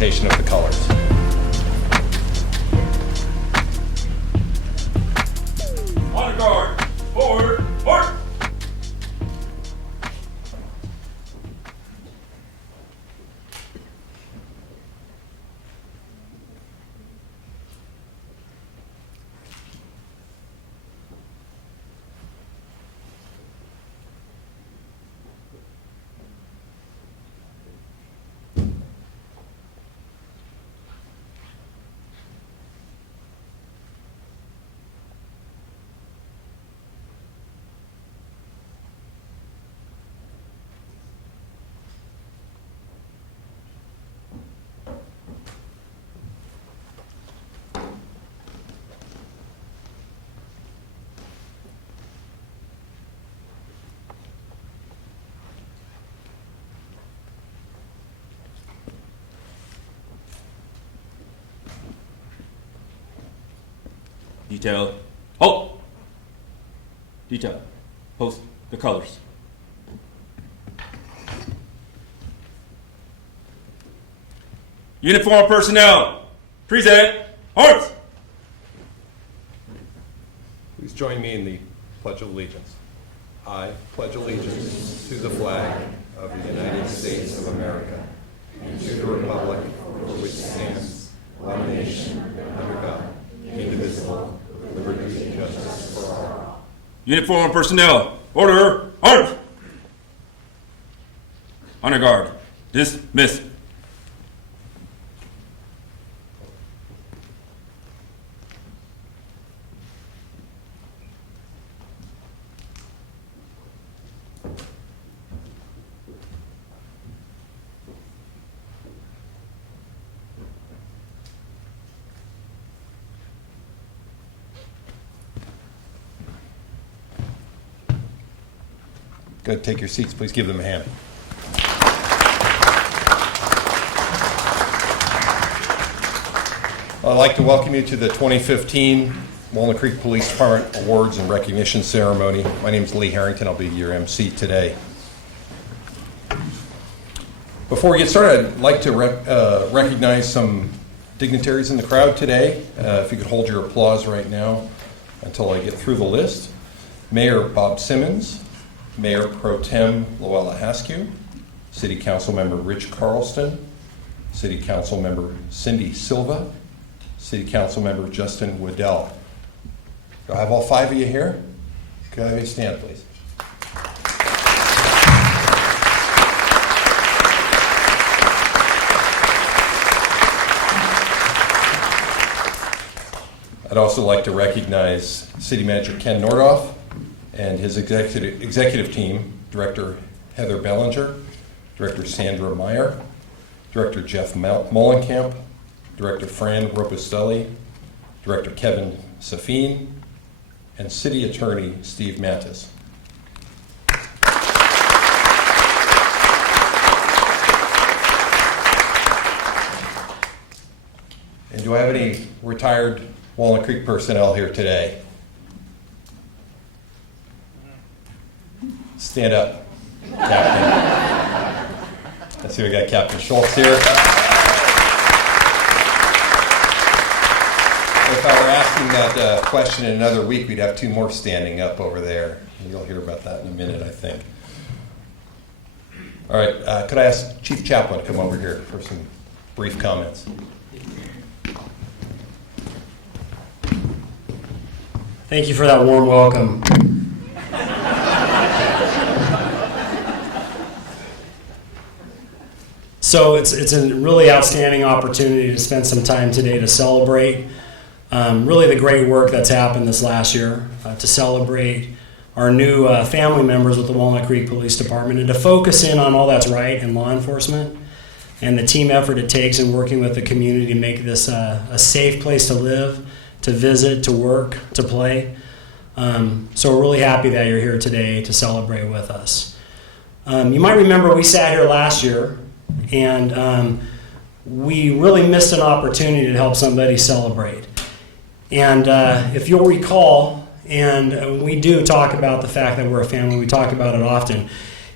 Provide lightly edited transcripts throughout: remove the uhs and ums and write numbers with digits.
presentation of the colors. Honor guard, forward, march! Detail, halt! Detail, post the colors. Uniform personnel, present arms! Please join me in the Pledge of Allegiance. I pledge allegiance to the flag of the United States of America and to the republic for which it stands, one nation, under God, indivisible, with liberty and justice for all. Uniform personnel, order, arms! Honor guard, dismiss. Good, take your seats. Please give them a hand. I'd like to welcome you to the 2015 Walnut Creek Police Department Awards and Recognition Ceremony. My name is Lee Harrington. I'll be your MC today. Before we get started, I'd like to recognize some dignitaries in the crowd today. If you could hold your applause right now until I get through the list. Mayor Bob Simmons, Mayor Pro Tem Luella Haskew, City Council Member Rich Carlston, City Council Member Cindy Silva, City Council Member Justin Waddell. Do I have all five of you here? Could I have you stand, please? I'd also like to recognize City Manager Ken Nordoff and his executive team, Director Heather Bellinger, Director Sandra Meyer, Director Jeff Mollenkamp, Director Fran Ropistelli, Director Kevin Safine, and City Attorney Steve Mattis. And do I have any retired Walnut Creek personnel here today? Stand up, Captain. Let's see, we got Captain Schultz here. If I were asking that question in another week, we'd have two more standing up over there. You'll hear about that in a minute, I think. All right, could I ask Chief Chaplin to come over here for some brief comments? Thank you for that warm welcome. So it's a really outstanding opportunity to spend some time today to celebrate really the great work that's happened this last year, to celebrate our new family members with the Walnut Creek Police Department, and to focus in on all that's right in law enforcement and the team effort it takes in working with the community to make this a safe place to live, to visit, to work, to play. So we're really happy that you're here today to celebrate with us. You might remember we sat here last year and we really missed an opportunity to help somebody celebrate. And if you'll recall, and we do talk about the fact that we're a family, we talk about it often.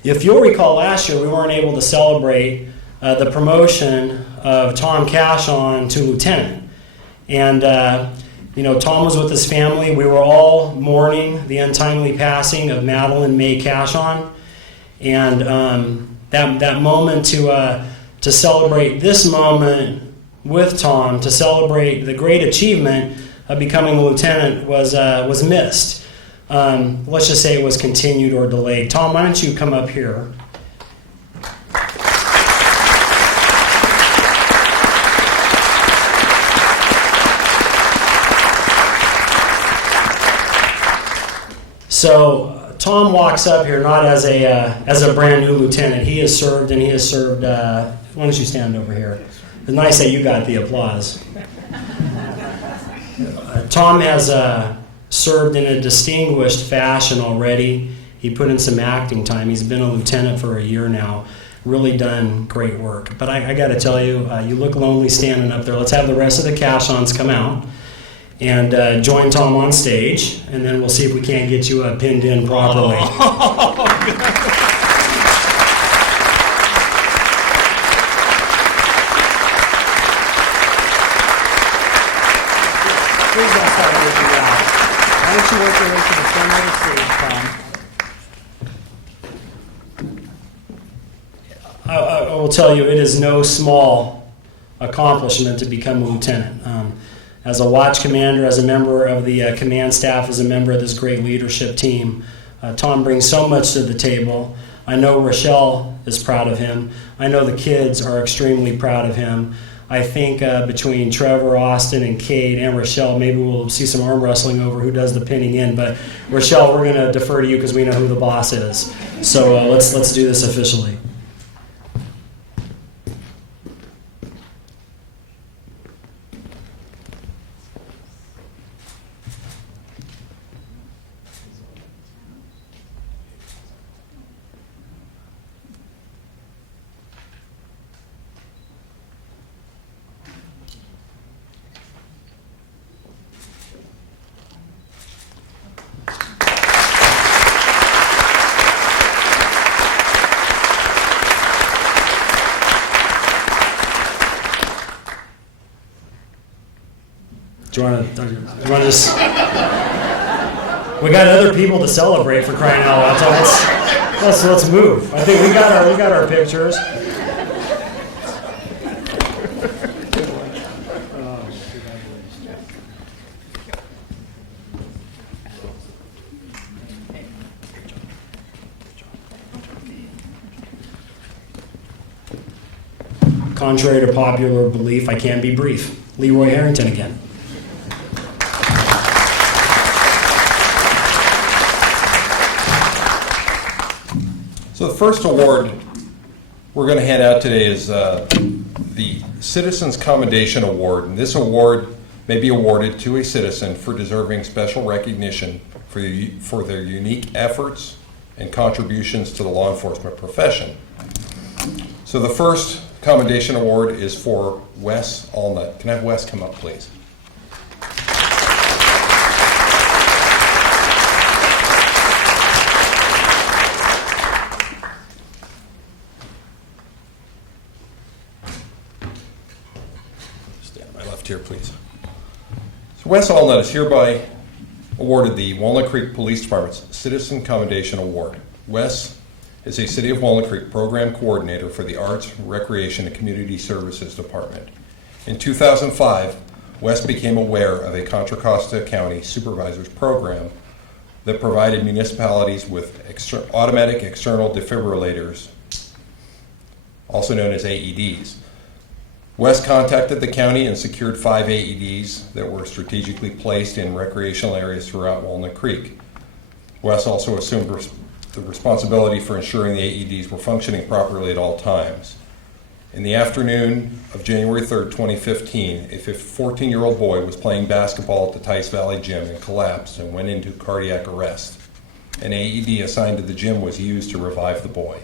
If you'll recall last year, we weren't able to celebrate the promotion of Tom Chaplin to lieutenant. And Tom was with his family. We were all mourning the untimely passing of Madeline May Chaplin. And that moment to celebrate this moment with Tom, to celebrate the great achievement of becoming a lieutenant was missed. Let's just say it was continued or delayed. Tom, why don't you come up here? So Tom walks up here not as a brand new lieutenant. He has served, and he has served. Why don't you stand over here? It's nice that you got the applause. Tom has served in a distinguished fashion already. He put in some acting time. He's been a lieutenant for a year now. Really done great work. But I got to tell you, you look lonely standing up there. Let's have the rest of the Chaplins come out and join Tom on stage, and then we'll see if we can't get you pinned in properly. Please don't start making loud. Why don't you work your way to the front of the stage, Tom? I will tell you, it is no small accomplishment to become a lieutenant. As a watch commander, as a member of the command staff, as a member of this great leadership team, Tom brings so much to the table. I know Rochelle is proud of him. I know the kids are extremely proud of him. I think between Trevor, Austin, and Kate, and Rochelle, maybe we'll see some arm wrestling over who does the pinning in. But Rochelle, we're going to defer to you because we know who the boss is. So let's do this officially. Do you want to just... We got other people to celebrate, for crying out loud. So let's move. I think we got our pictures. Contrary to popular belief, I can be brief. Leroy Harrington again. So the first award we're going to hand out today is the Citizens Commendation Award. And this award may be awarded to a citizen for deserving special recognition for their unique efforts and contributions to the law enforcement profession. So the first commendation award is for Wes Allnut. Can I have Wes come up, please? Here, please. So Wes Allnut is hereby awarded the Walnut Creek Police Department's Citizen Commendation Award. Wes is a City of Walnut Creek Program Coordinator for the Arts, Recreation, and Community Services Department. In 2005, Wes became aware of a Contra Costa County Supervisors Program that provided municipalities with automatic external defibrillators, also known as AEDs. Wes contacted the county and secured 5 AEDs that were strategically placed in recreational areas throughout Walnut Creek. Wes also assumed the responsibility for ensuring the AEDs were functioning properly at all times. In the afternoon of January 3rd, 2015, a 14-year-old boy was playing basketball at the Tice Valley Gym and collapsed and went into cardiac arrest. An AED assigned to the gym was used to revive the boy.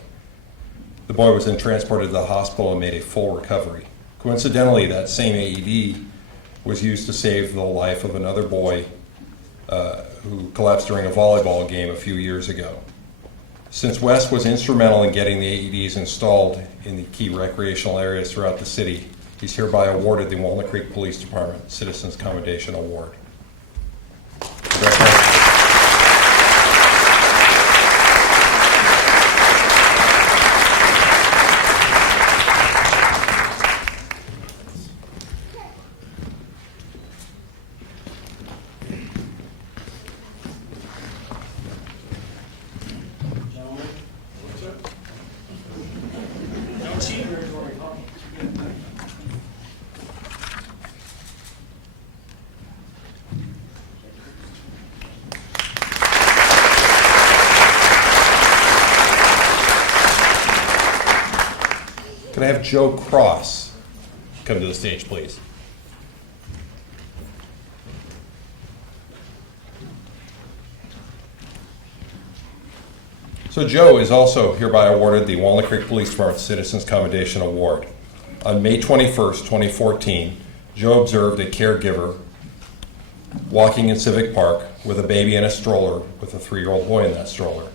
The boy was then transported to the hospital and made a full recovery. Coincidentally, that same AED was used to save the life of another boy who collapsed during a volleyball game a few years ago. Since Wes was instrumental in getting the AEDs installed in the key recreational areas throughout the city, he's hereby awarded the Walnut Creek Police Department Citizens Commendation Award. Congratulations. Could I have Joe Cross come to the stage, please? So Joe is also hereby awarded the Walnut Creek Police Department Citizens Commendation Award. On May 21st, 2014, Joe observed a caregiver walking in Civic Park with a baby in a stroller with a 3-year-old boy in that stroller.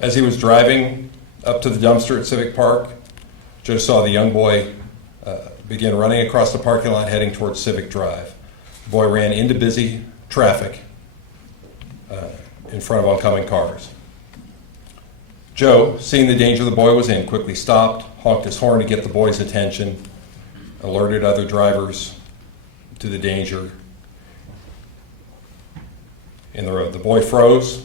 As he was driving up to the dumpster at Civic Park, Joe saw the young boy begin running across the parking lot heading towards Civic Drive. The boy ran into busy traffic in front of oncoming cars. Joe, seeing the danger the boy was in, quickly stopped, honked his horn to get the boy's attention, alerted other drivers to the danger in the road. The boy froze.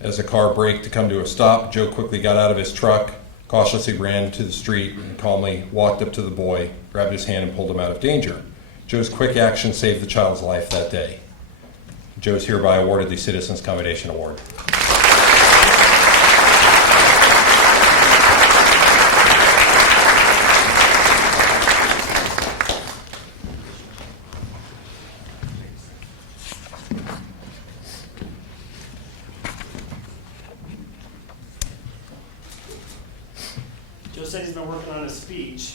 As the car braked to come to a stop, Joe quickly got out of his truck, cautiously ran to the street, and calmly walked up to the boy, grabbed his hand, and pulled him out of danger. Joe's quick action saved the child's life that day. Joe is hereby awarded the Citizens Commendation Award. Joe said he's been working on a speech.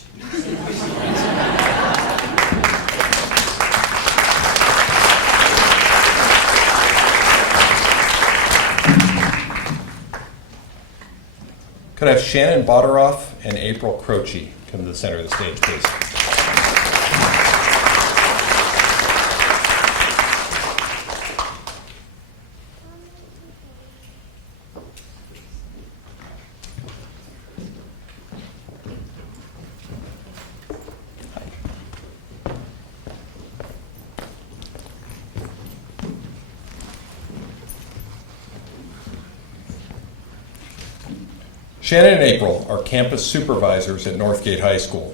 Could I have Shannon Boderoff and April Croce come to the center of the stage, please? Shannon and April are campus supervisors at Northgate High School.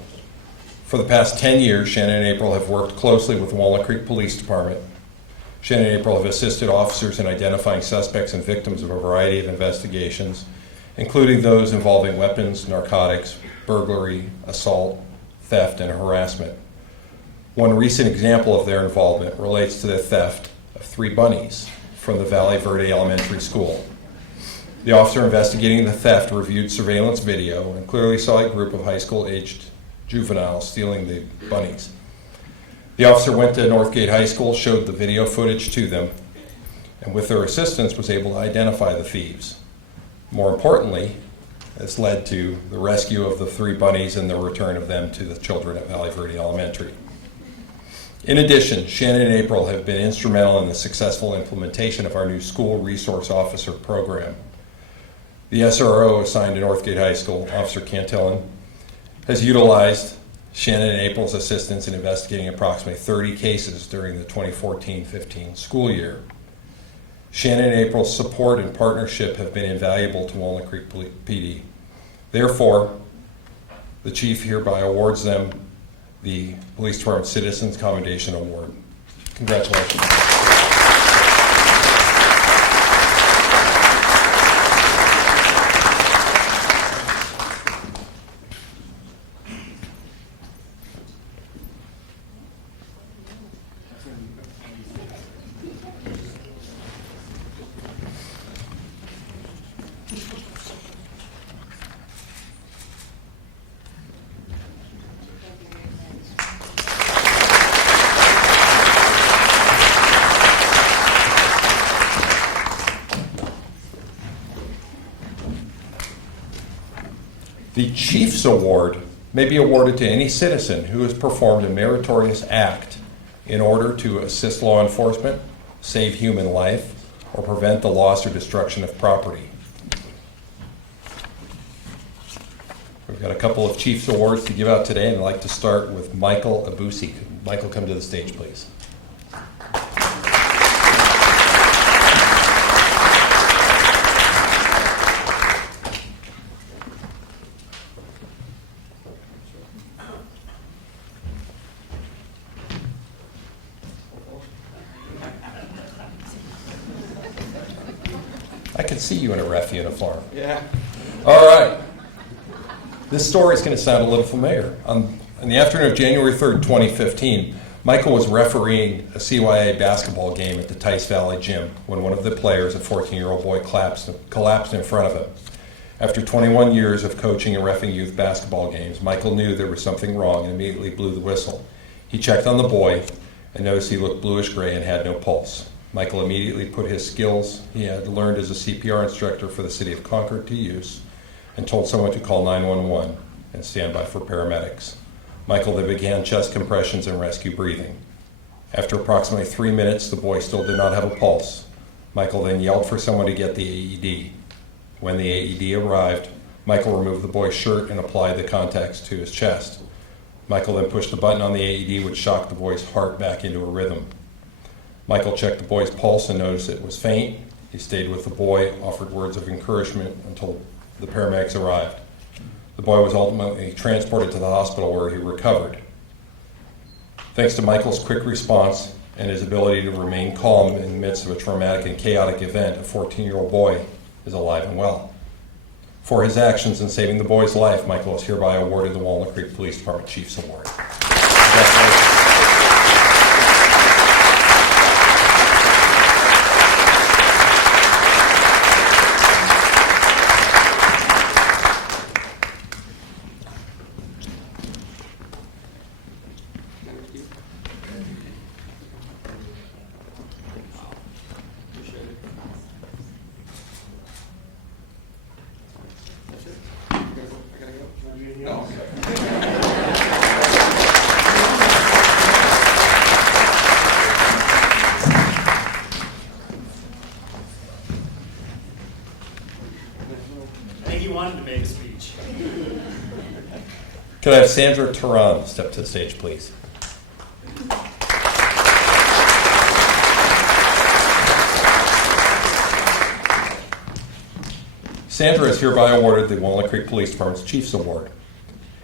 For the past 10 years, Shannon and April have worked closely with the Walnut Creek Police Department. Shannon and April have assisted officers in identifying suspects and victims of a variety of investigations, including those involving weapons, narcotics, burglary, assault, theft, and harassment. One recent example of their involvement relates to the theft of 3 bunnies from the Valley Verde Elementary School. The officer investigating the theft reviewed surveillance video and clearly saw a group of high school-aged juveniles stealing the bunnies. The officer went to Northgate High School, showed the video footage to them, and with their assistance was able to identify the thieves. More importantly, this led to the rescue of the 3 bunnies and the return of them to the children at Valley Verde Elementary. In addition, Shannon and April have been instrumental in the successful implementation of our new school resource officer program. The SRO assigned to Northgate High School, Officer Cantillon, has utilized Shannon and April's assistance in investigating approximately 30 cases during the 2014-15 school year. Shannon and April's support and partnership have been invaluable to Walnut Creek PD. Therefore, the Chief hereby awards them the Police Department Citizens Commendation Award. Congratulations. The Chief's Award may be awarded to any citizen who has performed a meritorious act in order to assist law enforcement, save human life, or prevent the loss or destruction of property. We've got a couple of Chiefs Awards to give out today, and I'd like to start with Michael Abusi. Michael, come to the stage, please. I can see you in a ref uniform. Yeah. All right. This story is going to sound a little familiar. In the afternoon of January 3rd, 2015, Michael was refereeing a CYA basketball game at the Tice Valley Gym when one of the players, a 14-year-old boy, collapsed in front of him. After 21 years of coaching and reffing youth basketball games, Michael knew there was something wrong and immediately blew the whistle. He checked on the boy and noticed he looked bluish-gray and had no pulse. Michael immediately put his skills he had learned as a CPR instructor for the city of Concord to use and told someone to call 911 and stand by for paramedics. Michael then began chest compressions and rescue breathing. After approximately 3 minutes, the boy still did not have a pulse. Michael then yelled for someone to get the AED. When the AED arrived, Michael removed the boy's shirt and applied the contacts to his chest. Michael then pushed the button on the AED, which shocked the boy's heart back into a rhythm. Michael checked the boy's pulse and noticed it was faint. He stayed with the boy, offered words of encouragement until the paramedics arrived. The boy was ultimately transported to the hospital where he recovered. Thanks to Michael's quick response and his ability to remain calm in the midst of a traumatic and chaotic event, a 14-year-old boy is alive and well. For his actions in saving the boy's life, Michael is hereby awarded the Walnut Creek Police Department Chief's Award. Congratulations. I think he wanted to make a speech. Could I have Sandra Turan step to the stage, please? Sandra is hereby awarded the Walnut Creek Police Department's Chief's Award.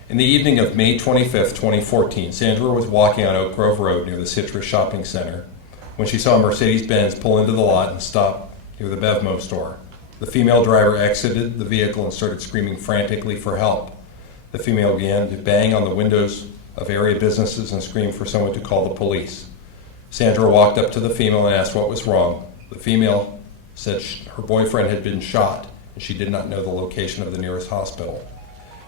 In the evening of May 25th, 2014, Sandra was walking on Oak Grove Road near the Citrus Shopping Center when she saw a Mercedes-Benz pull into the lot and stop near the Bevmo store. The female driver exited the vehicle and started screaming frantically for help. The female began to bang on the windows of area businesses and scream for someone to call the police. Sandra walked up to the female and asked what was wrong. The female said her boyfriend had been shot and she did not know the location of the nearest hospital.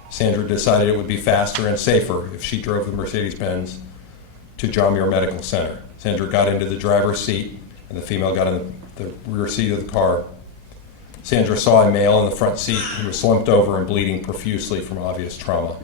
Sandra decided it would be faster and safer if she drove the Mercedes-Benz to John Muir Medical Center. Sandra got into the driver's seat and the female got in the rear seat of the car. Sandra saw a male in the front seat who was slumped over and bleeding profusely from obvious trauma.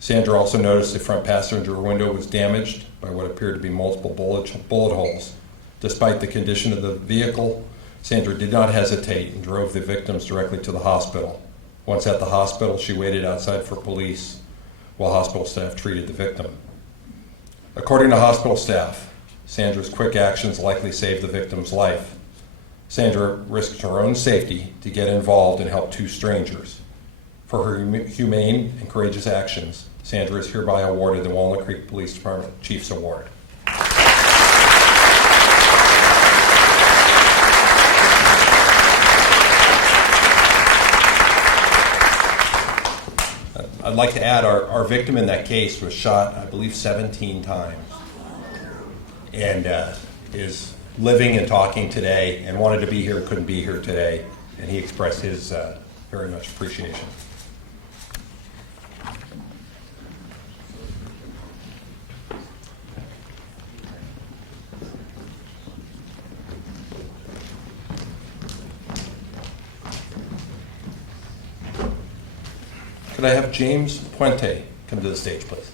Sandra also noticed the front passenger window was damaged by what appeared to be multiple bullet holes. Despite the condition of the vehicle, Sandra did not hesitate and drove the victims directly to the hospital. Once at the hospital, she waited outside for police while hospital staff treated the victim. According to hospital staff, Sandra's quick actions likely saved the victim's life. Sandra risked her own safety to get involved and help two strangers. For her humane and courageous actions, Sandra is hereby awarded the Walnut Creek Police Department Chief's Award. I'd like to add our victim in that case was shot, I believe, 17 times and is living and talking today and wanted to be here, couldn't be here today, and he expressed his very much appreciation. Could Could I have James Puente come to the stage, please?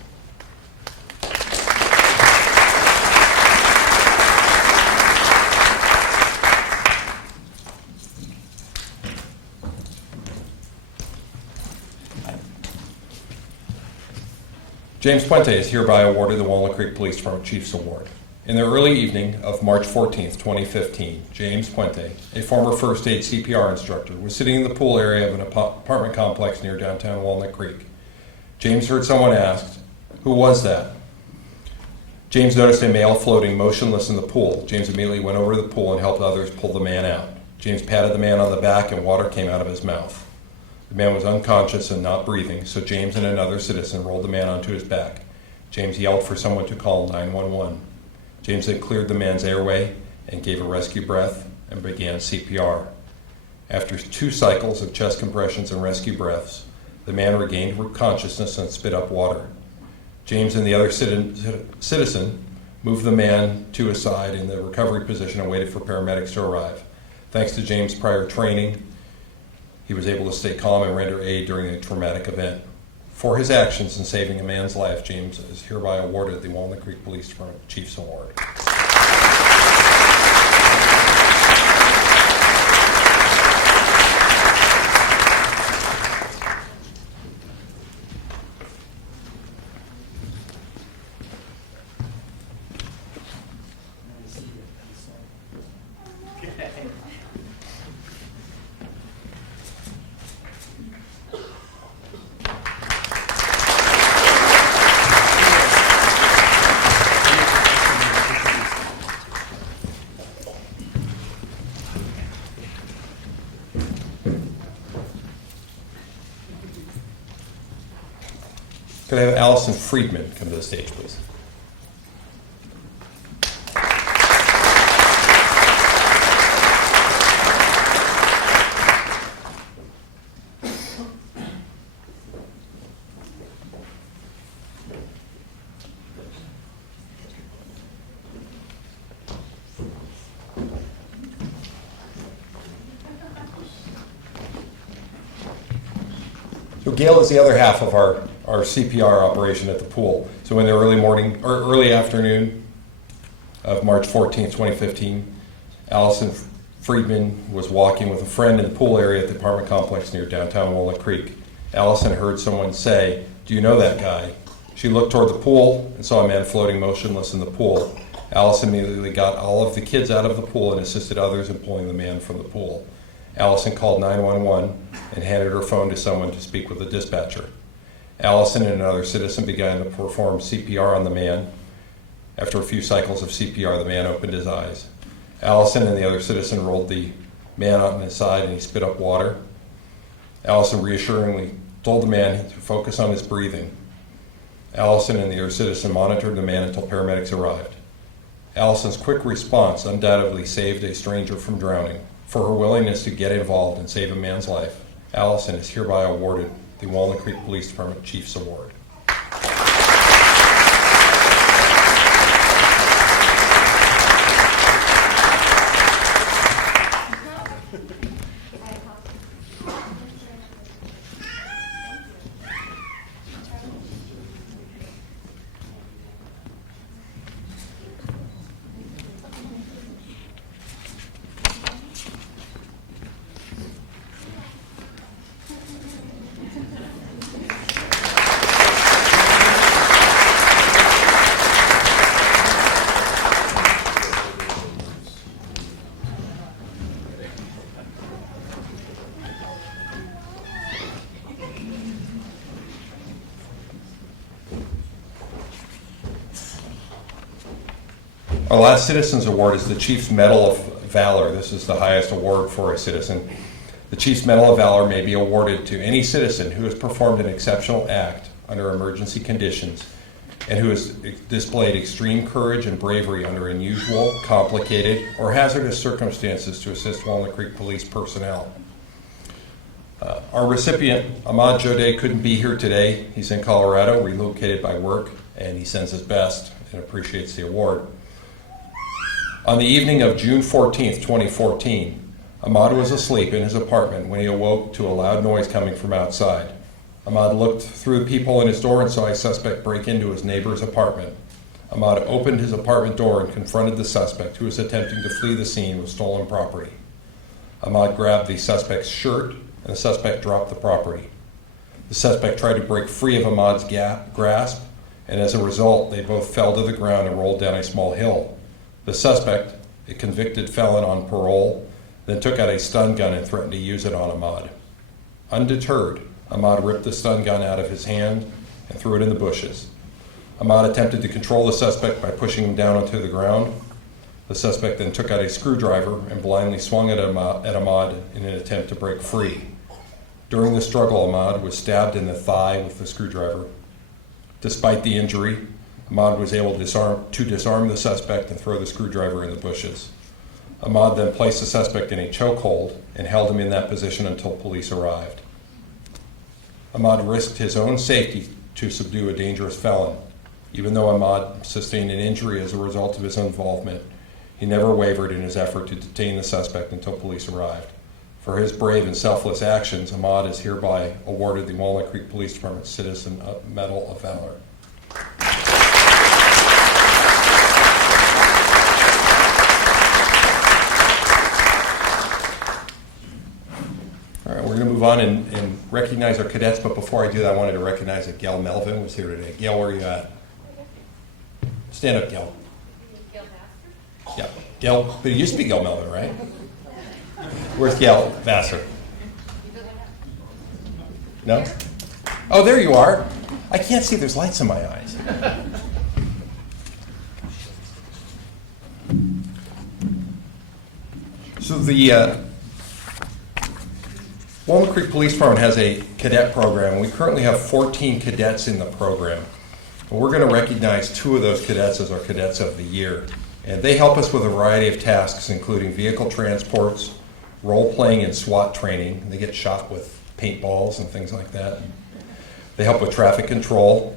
James Puente is hereby awarded the Walnut Creek Police Department Chief's Award. In the early evening of March 14th, 2015, James Puente, a former first aid CPR instructor, was sitting in the pool area of an apartment complex near downtown Walnut Creek. James heard someone ask, "Who was that?" James noticed a male floating motionless in the pool. James immediately went over to the pool and helped others pull the man out. James patted the man on the back and water came out of his mouth. The man was unconscious and not breathing, so James and another citizen rolled the man onto his back. James yelled for someone to call 911. James then cleared the man's airway and gave a rescue breath and began CPR. After 2 cycles of chest compressions and rescue breaths, the man regained consciousness and spit up water. James and the other citizen moved the man to his side in the recovery position and waited for paramedics to arrive. Thanks to James' prior training, he was able to stay calm and render aid during a traumatic event. For his actions in saving a man's life, James is hereby awarded the Walnut Creek Police Department Chief's Award. Could I have Allison Friedman come to the stage, please? So Gail is the other half of our CPR operation at the pool. So in the early morning or early afternoon of March 14th, 2015, Allison Friedman was walking with a friend in the pool area at the apartment complex near downtown Walnut Creek. Allison heard someone say, "Do you know that guy?" She looked toward the pool and saw a man floating motionless in the pool. Allison immediately got all of the kids out of the pool and assisted others in pulling the man from the pool. Allison called 911 and handed her phone to someone to speak with the dispatcher. Allison and another citizen began to perform CPR on the man. After a few cycles of CPR, the man opened his eyes. Allison and the other citizen rolled the man on his side and he spit up water. Allison reassuringly told the man to focus on his breathing. Allison and the other citizen monitored the man until paramedics arrived. Allison's quick response undoubtedly saved a stranger from drowning. For her willingness to get involved and save a man's life, Allison is hereby awarded the Walnut Creek Police Department Chief's Award. Our last Citizens Award is the Chief's Medal of Valor. This is the highest award for a citizen. The Chief's Medal of Valor may be awarded to any citizen who has performed an exceptional act under emergency conditions and who has displayed extreme courage and bravery under unusual, complicated, or hazardous circumstances to assist Walnut Creek Police personnel. Our recipient, Ahmad Jode, couldn't be here today. He's in Colorado, relocated by work, and he sends his best and appreciates the award. On the evening of June 14th, 2014, Ahmad was asleep in his apartment when he awoke to a loud noise coming from outside. Ahmad looked through the peephole in his door and saw a suspect break into his neighbor's apartment. Ahmad opened his apartment door and confronted the suspect, who was attempting to flee the scene with stolen property. Ahmad grabbed the suspect's shirt, and the suspect dropped the property. The suspect tried to break free of Ahmad's grasp, and as a result, they both fell to the ground and rolled down a small hill. The suspect, a convicted felon on parole, then took out a stun gun and threatened to use it on Ahmad. Undeterred, Ahmad ripped the stun gun out of his hand and threw it in the bushes. Ahmad attempted to control the suspect by pushing him down onto the ground. The suspect then took out a screwdriver and blindly swung it at Ahmad in an attempt to break free. During the struggle, Ahmad was stabbed in the thigh with the screwdriver. Despite the injury, Ahmad was able to disarm the suspect and throw the screwdriver in the bushes. Ahmad then placed the suspect in a chokehold and held him in that position until police arrived. Ahmad risked his own safety to subdue a dangerous felon. Even though Ahmad sustained an injury as a result of his involvement, he never wavered in his effort to detain the suspect until police arrived. For his brave and selfless actions, Ahmad is hereby awarded the Walnut Creek Police Department Citizen Medal of Valor. All right, we're going to move on and recognize our cadets, but before I do that, I wanted to recognize that Gail Melvin was here today. Gail, where are you at? Stand up, Gail. Gail Vassar? Yeah, Gail, but it used to be Gail Melvin, right? Where's Gail Vassar? No? Oh, there you are. I can't see, there's lights in my eyes. So the Walnut Creek Police Department has a cadet program. We currently have 14 cadets in the program. And we're going to recognize 2 of those cadets as our Cadets of the Year. And they help us with a variety of tasks, including vehicle transports, role-playing and SWAT training. They get shot with paintballs and things like that. They help with traffic control.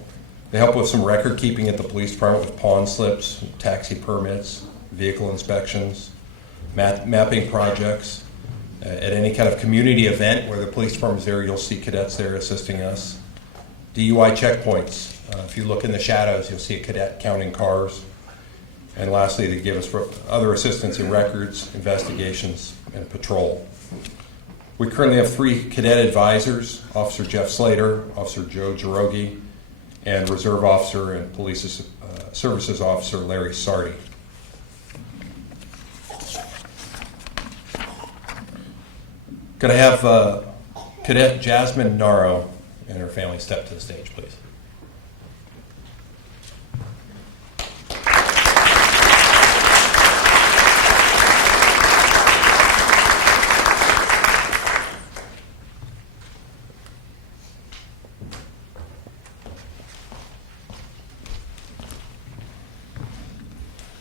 They help with some record keeping at the police department with pawn slips, taxi permits, vehicle inspections, mapping projects. At any kind of community event where the police department is there, you'll see cadets there assisting us. DUI checkpoints. If you look in the shadows, you'll see a cadet counting cars. And lastly, they give us other assistance in records, investigations, and patrol. We currently have 3 cadet advisors, Officer Jeff Slater, Officer Joe Girogi, and Reserve Officer and Police Services Officer Larry Sardi. Could I have Cadet Jasmine Naro and her family step to the stage, please?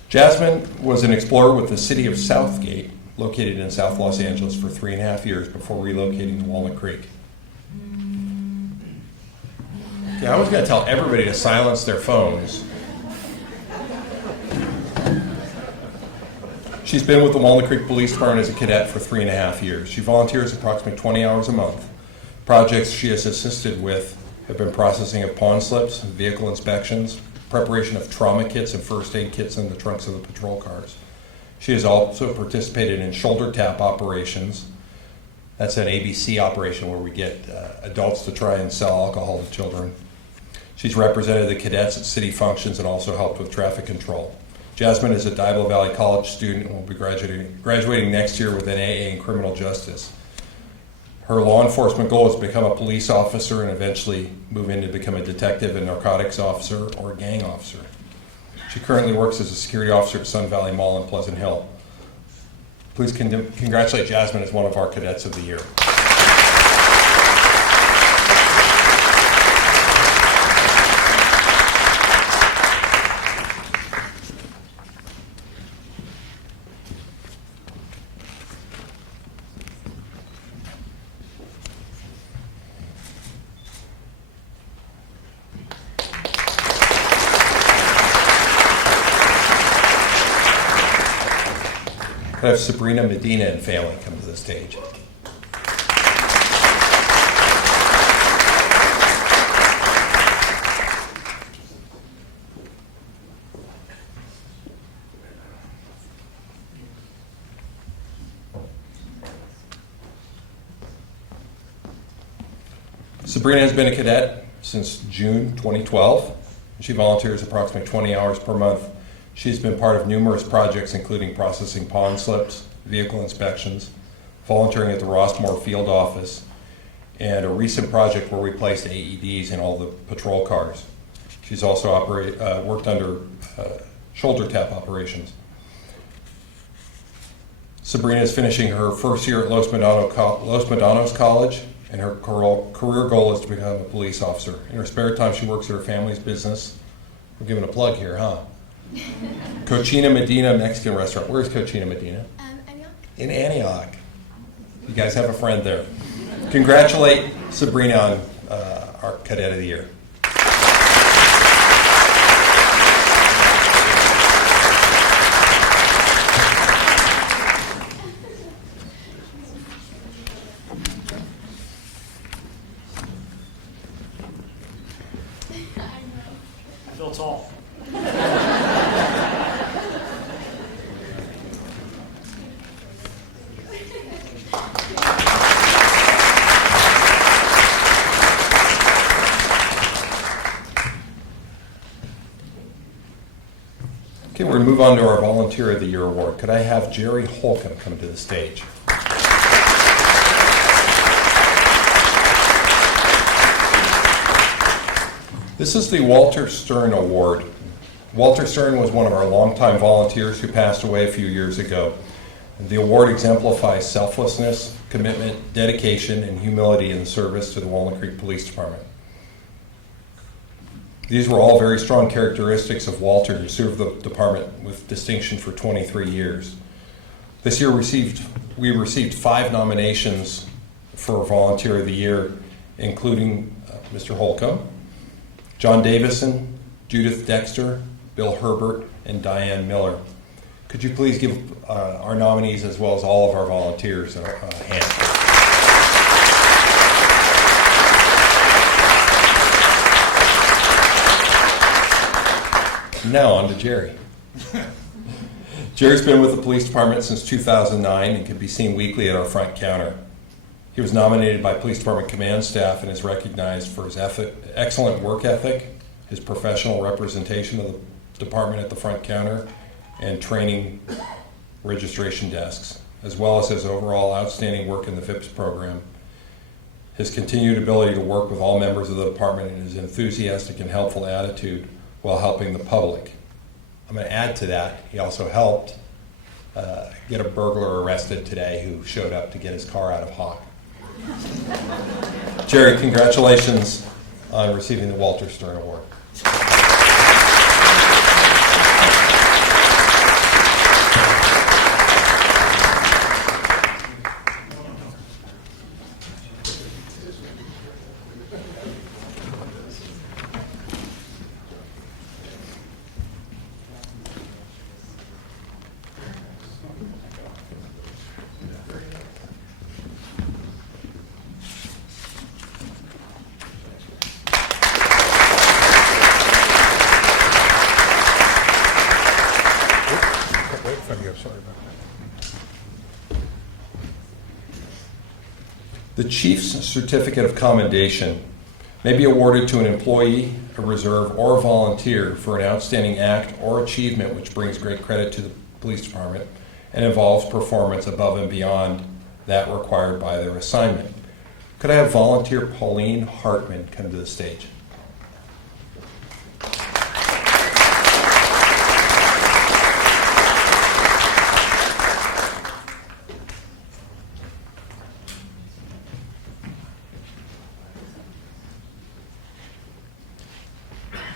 Jasmine was an explorer with the city of Southgate, located in South Los Angeles, for 3.5 years before relocating to Walnut Creek. Yeah, I was going to tell everybody to silence their phones. She's been with the Walnut Creek Police Department as a cadet for 3.5 years. She volunteers approximately 20 hours a month. Projects she has assisted with have been processing of pawn slips, vehicle inspections, preparation of trauma kits and first aid kits in the trunks of the patrol cars. She has also participated in shoulder tap operations. That's an ABC operation where we get adults to try and sell alcohol to children. She's represented the cadets at city functions and also helped with traffic control. Jasmine is a Diablo Valley College student and will be graduating next year with an AA in criminal justice. Her law enforcement goal is to become a police officer and eventually move in to become a detective, a narcotics officer, or a gang officer. She currently works as a security officer at Sun Valley Mall in Pleasant Hill. Please congratulate Jasmine as one of our Cadets of the Year. I have Sabrina Medina and family come to the stage. Sabrina has been a cadet since June 2012. She volunteers approximately 20 hours per month. She's been part of numerous projects, including processing pond slips, vehicle inspections, volunteering at the Rossmore field office, and a recent project where we placed AEDs in all the patrol cars. She's also worked under shoulder tap operations. Sabrina is finishing her first year at Los Medanos College, and her career goal is to become a police officer. In her spare time, she works at her family's business. We're giving a plug here, huh? Cochina Medina Mexican restaurant. Where's Cochina Medina? Antioch. In Antioch. You guys have a friend there. Congratulate Sabrina on our Cadet of the Year. I feel tall. Okay, we're going to move on to our Volunteer of the Year award. Could I have Jerry Holcomb come to the stage? This is the Walter Stern Award. Walter Stern was one of our longtime volunteers who passed away a few years ago. The award exemplifies selflessness, commitment, dedication, and humility in service to the Walnut Creek Police Department. These were all very strong characteristics of Walter, who served the department with distinction for 23 years. This year we received 5 nominations for Volunteer of the Year, including Mr. Holcomb, John Davison, Judith Dexter, Bill Herbert, and Diane Miller. Could you please give our nominees as well as all of our volunteers a hand? Now on to Jerry. Jerry's been with the police department since 2009 and can be seen weekly at our front counter. He was nominated by police department command staff and is recognized for his excellent work ethic, his professional representation of the department at the front counter, and training registration desks, as well as his overall outstanding work in the VIPS program. His continued ability to work with all members of the department and his enthusiastic and helpful attitude while helping the public. I'm going to add to that, he also helped get a burglar arrested today who showed up to get his car out of Hawk. Jerry, congratulations on receiving the Walter Stern Award. The Chief's Certificate of Commendation may be awarded to an employee, a reserve, or a volunteer for an outstanding act or achievement which brings great credit to the police department and involves performance above and beyond that required by their assignment. Could I have volunteer Pauline Hartman come to the stage?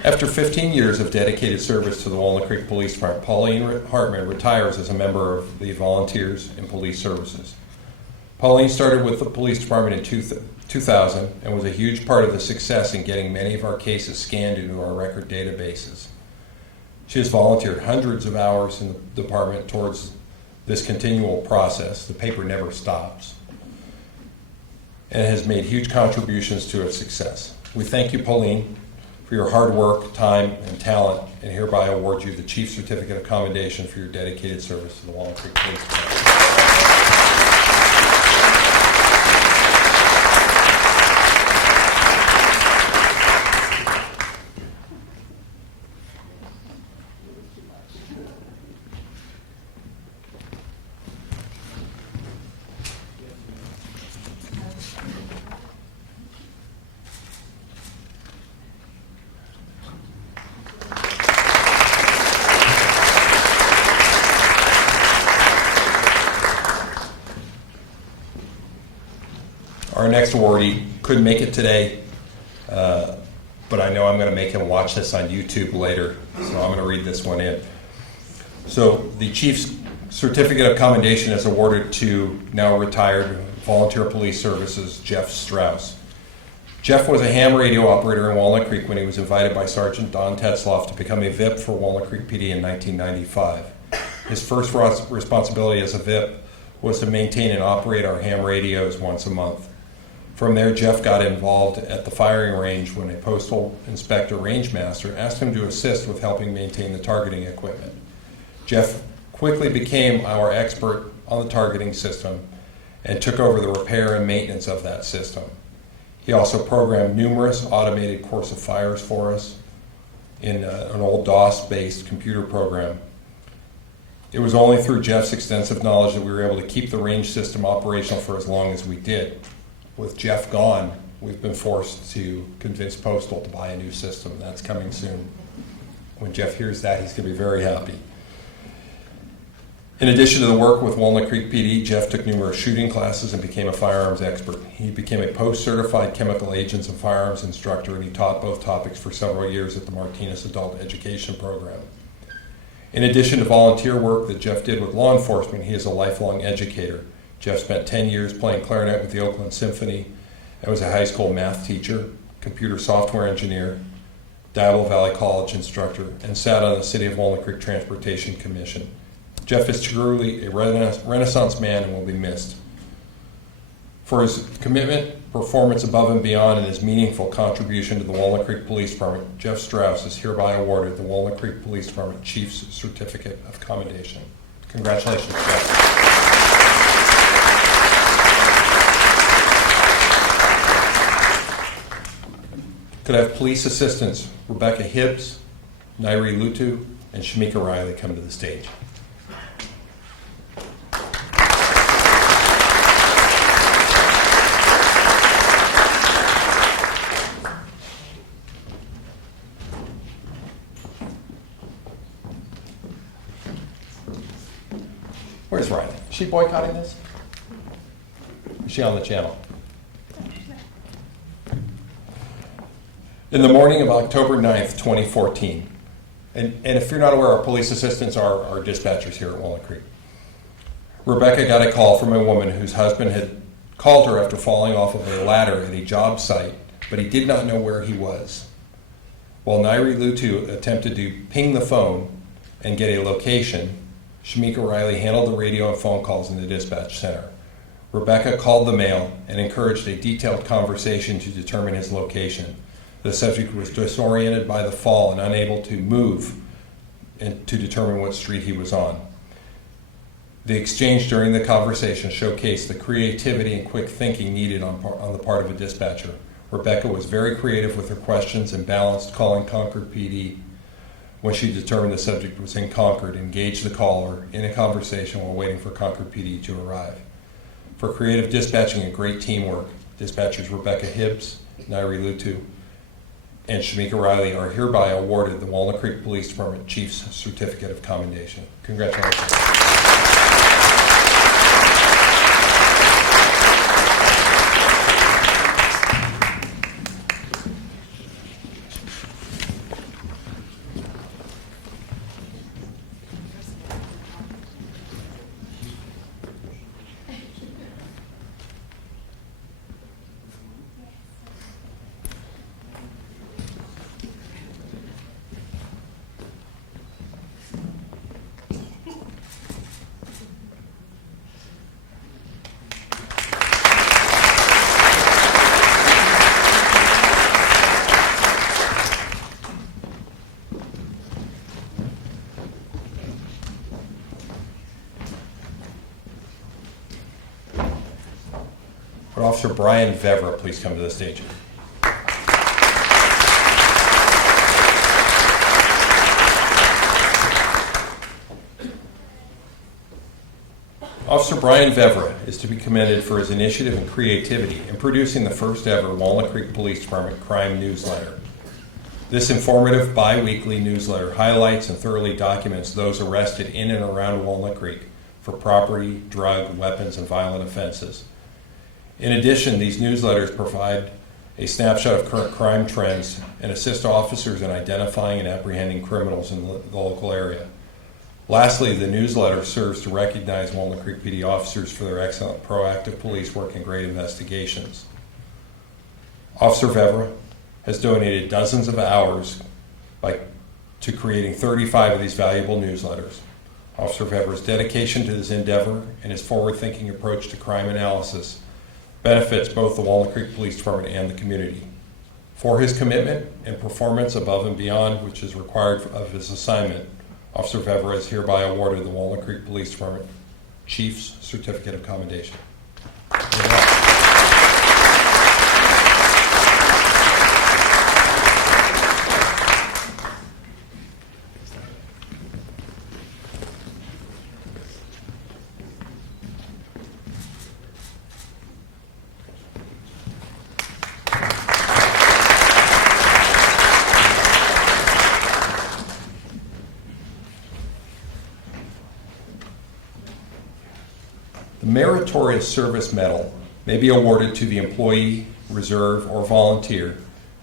After 15 years of dedicated service to the Walnut Creek Police Department, Pauline Hartman retires as a member of the Volunteers in Police Services. Pauline started with the police department in 2000 and was a huge part of the success in getting many of our cases scanned into our record databases. She has volunteered hundreds of hours in the department towards this continual process. The paper never stops, and has made huge contributions to its success. We thank you, Pauline, for your hard work, time, and talent, and hereby award you the Chief Certificate of Commendation for your dedicated service to the Walnut Creek Police Department. Our next awardee couldn't make it today, but I know I'm going to make him watch this on YouTube later, so I'm going to read this one in. So the Chief's Certificate of Commendation is awarded to now retired Volunteer Police Services Jeff Strauss. Jeff was a ham radio operator in Walnut Creek when he was invited by Sergeant Don Tetzloff to become a VIP for Walnut Creek PD in 1995. His first responsibility as a VIP was to maintain and operate our ham radios once a month. From there, Jeff got involved at the firing range when a postal inspector range master asked him to assist with helping maintain the targeting equipment. Jeff quickly became our expert on the targeting system and took over the repair and maintenance of that system. He also programmed numerous automated course of fires for us in an old DOS-based computer program. It was only through Jeff's extensive knowledge that we were able to keep the range system operational for as long as we did. With Jeff gone, we've been forced to convince Postal to buy a new system. That's coming soon. When Jeff hears that, he's going to be very happy. In addition to the work with Walnut Creek PD, Jeff took numerous shooting classes and became a firearms expert. He became a post-certified chemical agents and firearms instructor, and he taught both topics for several years at the Martinez Adult Education Program. In addition to volunteer work that Jeff did with law enforcement, he is a lifelong educator. Jeff spent 10 years playing clarinet with the Oakland Symphony and was a high school math teacher, computer software engineer, Diablo Valley College instructor, and sat on the City of Walnut Creek Transportation Commission. Jeff is truly a Renaissance man and will be missed. For his commitment, performance above and beyond, and his meaningful contribution to the Walnut Creek Police Department, Jeff Strauss is hereby awarded the Walnut Creek Police Department Chief's Certificate of Commendation. Congratulations, Jeff. Could I have police assistants Rebecca Hibbs, Nairi Lutu, and Shamika Riley come to the stage? Where's Riley? Is she boycotting this? Is she on the channel? In the morning of October 9th, 2014, and if you're not aware, our police assistants are our dispatchers here at Walnut Creek. Rebecca got a call from a woman whose husband had called her after falling off of a ladder at a job site, but he did not know where he was. While Nairi Lutu attempted to ping the phone and get a location, Shamika Riley handled the radio and phone calls in the dispatch center. Rebecca called the male and encouraged a detailed conversation to determine his location. The subject was disoriented by the fall and unable to move and to determine what street he was on. The exchange during the conversation showcased the creativity and quick thinking needed on the part of a dispatcher. Rebecca was very creative with her questions and balanced calling Concord PD when she determined the subject was in Concord, engaged the caller in a conversation while waiting for Concord PD to arrive. For creative dispatching and great teamwork, dispatchers Rebecca Hibbs, Nairi Lutu, and Shamika Riley are hereby awarded the Walnut Creek Police Department Chief's Certificate of Commendation. Congratulations. Would Officer Brian Vevra please come to the stage? Officer Brian Vevra is to be commended for his initiative and creativity in producing the first ever Walnut Creek Police Department crime newsletter. This informative bi-weekly newsletter highlights and thoroughly documents those arrested in and around Walnut Creek for property, drug, weapons, and violent offenses. In addition, these newsletters provide a snapshot of current crime trends and assist officers in identifying and apprehending criminals in the local area. Lastly, the newsletter serves to recognize Walnut Creek PD officers for their excellent proactive police work and great investigations. Officer Vevra has donated dozens of hours to creating 35 of these valuable newsletters. Officer Vevra's dedication to this endeavor and his forward-thinking approach to crime analysis benefits both the Walnut Creek Police Department and the community. For his commitment and performance above and beyond which is required of his assignment, Officer Vevra is hereby awarded the Walnut Creek Police Department Chief's Certificate of Commendation. The Meritorious Service Medal may be awarded to the employee, reserve, or volunteer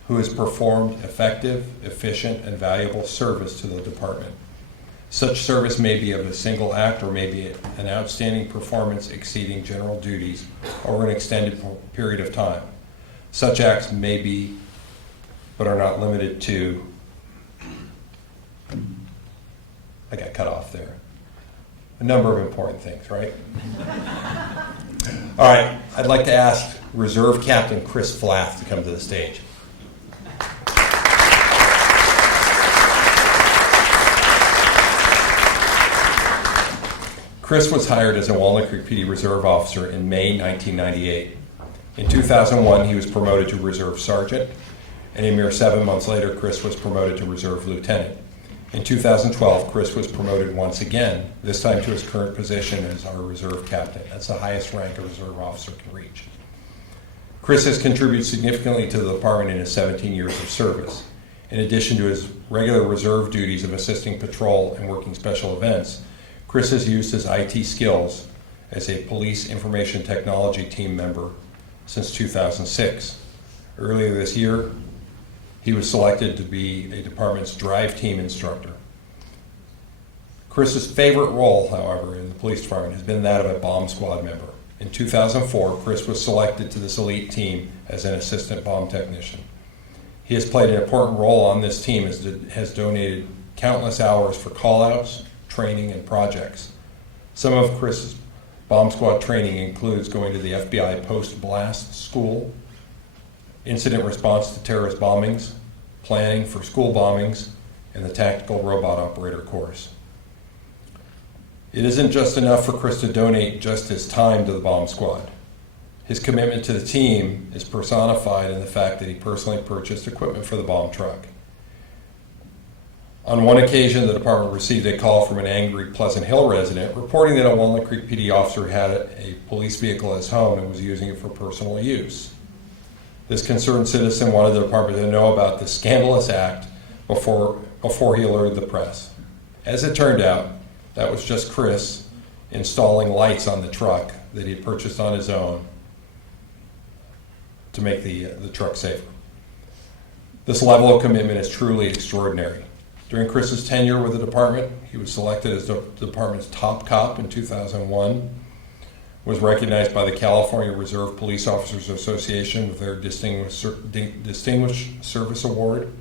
who has performed effective, efficient, and valuable service to the department. Such service may be of a single act or may be an outstanding performance exceeding general duties over an extended period of time. Such acts may be, but are not limited to, I got cut off there. A number of important things, right? All right, I'd like to ask Reserve Captain Chris Flath to come to the stage. Chris was hired as a Walnut Creek PD Reserve officer in May 1998. In 2001, he was promoted to Reserve Sergeant, and a mere 7 months later, Chris was promoted to Reserve Lieutenant. In 2012, Chris was promoted once again, this time to his current position as our Reserve Captain. That's the highest rank a Reserve officer can reach. Chris has contributed significantly to the department in his 17 years of service. In addition to his regular reserve duties of assisting patrol and working special events, Chris has used his IT skills as a police information technology team member since 2006. Earlier this year, he was selected to be a department's drive team instructor. Chris's favorite role, however, in the police department has been that of a bomb squad member. In 2004, Chris was selected to this elite team as an assistant bomb technician. He has played an important role on this team as has donated countless hours for call-outs, training, and projects. Some of Chris's bomb squad training includes going to the FBI post-blast school, incident response to terrorist bombings, planning for school bombings, and the tactical robot operator course. It isn't just enough for Chris to donate just his time to the bomb squad. His commitment to the team is personified in the fact that he personally purchased equipment for the bomb truck. On one occasion, the department received a call from an angry Pleasant Hill resident reporting that a Walnut Creek PD officer had a police vehicle at his home and was using it for personal use. This concerned citizen wanted the department to know about this scandalous act before he alerted the press. As it turned out, that was just Chris installing lights on the truck that he had purchased on his own to make the truck safer. This level of commitment is truly extraordinary. During Chris's tenure with the department, he was selected as the department's top cop in 2001, was recognized by the California Reserve Police Officers Association with their Distinguished Service Award,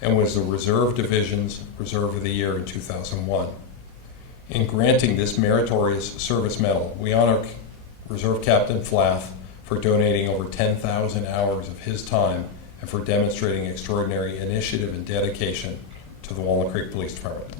and was the Reserve Division's Reserve of the Year in 2001. In granting this meritorious service medal, we honor Reserve Captain Flath for donating over 10,000 hours of his time and for demonstrating extraordinary initiative and dedication to the Walnut Creek Police Department.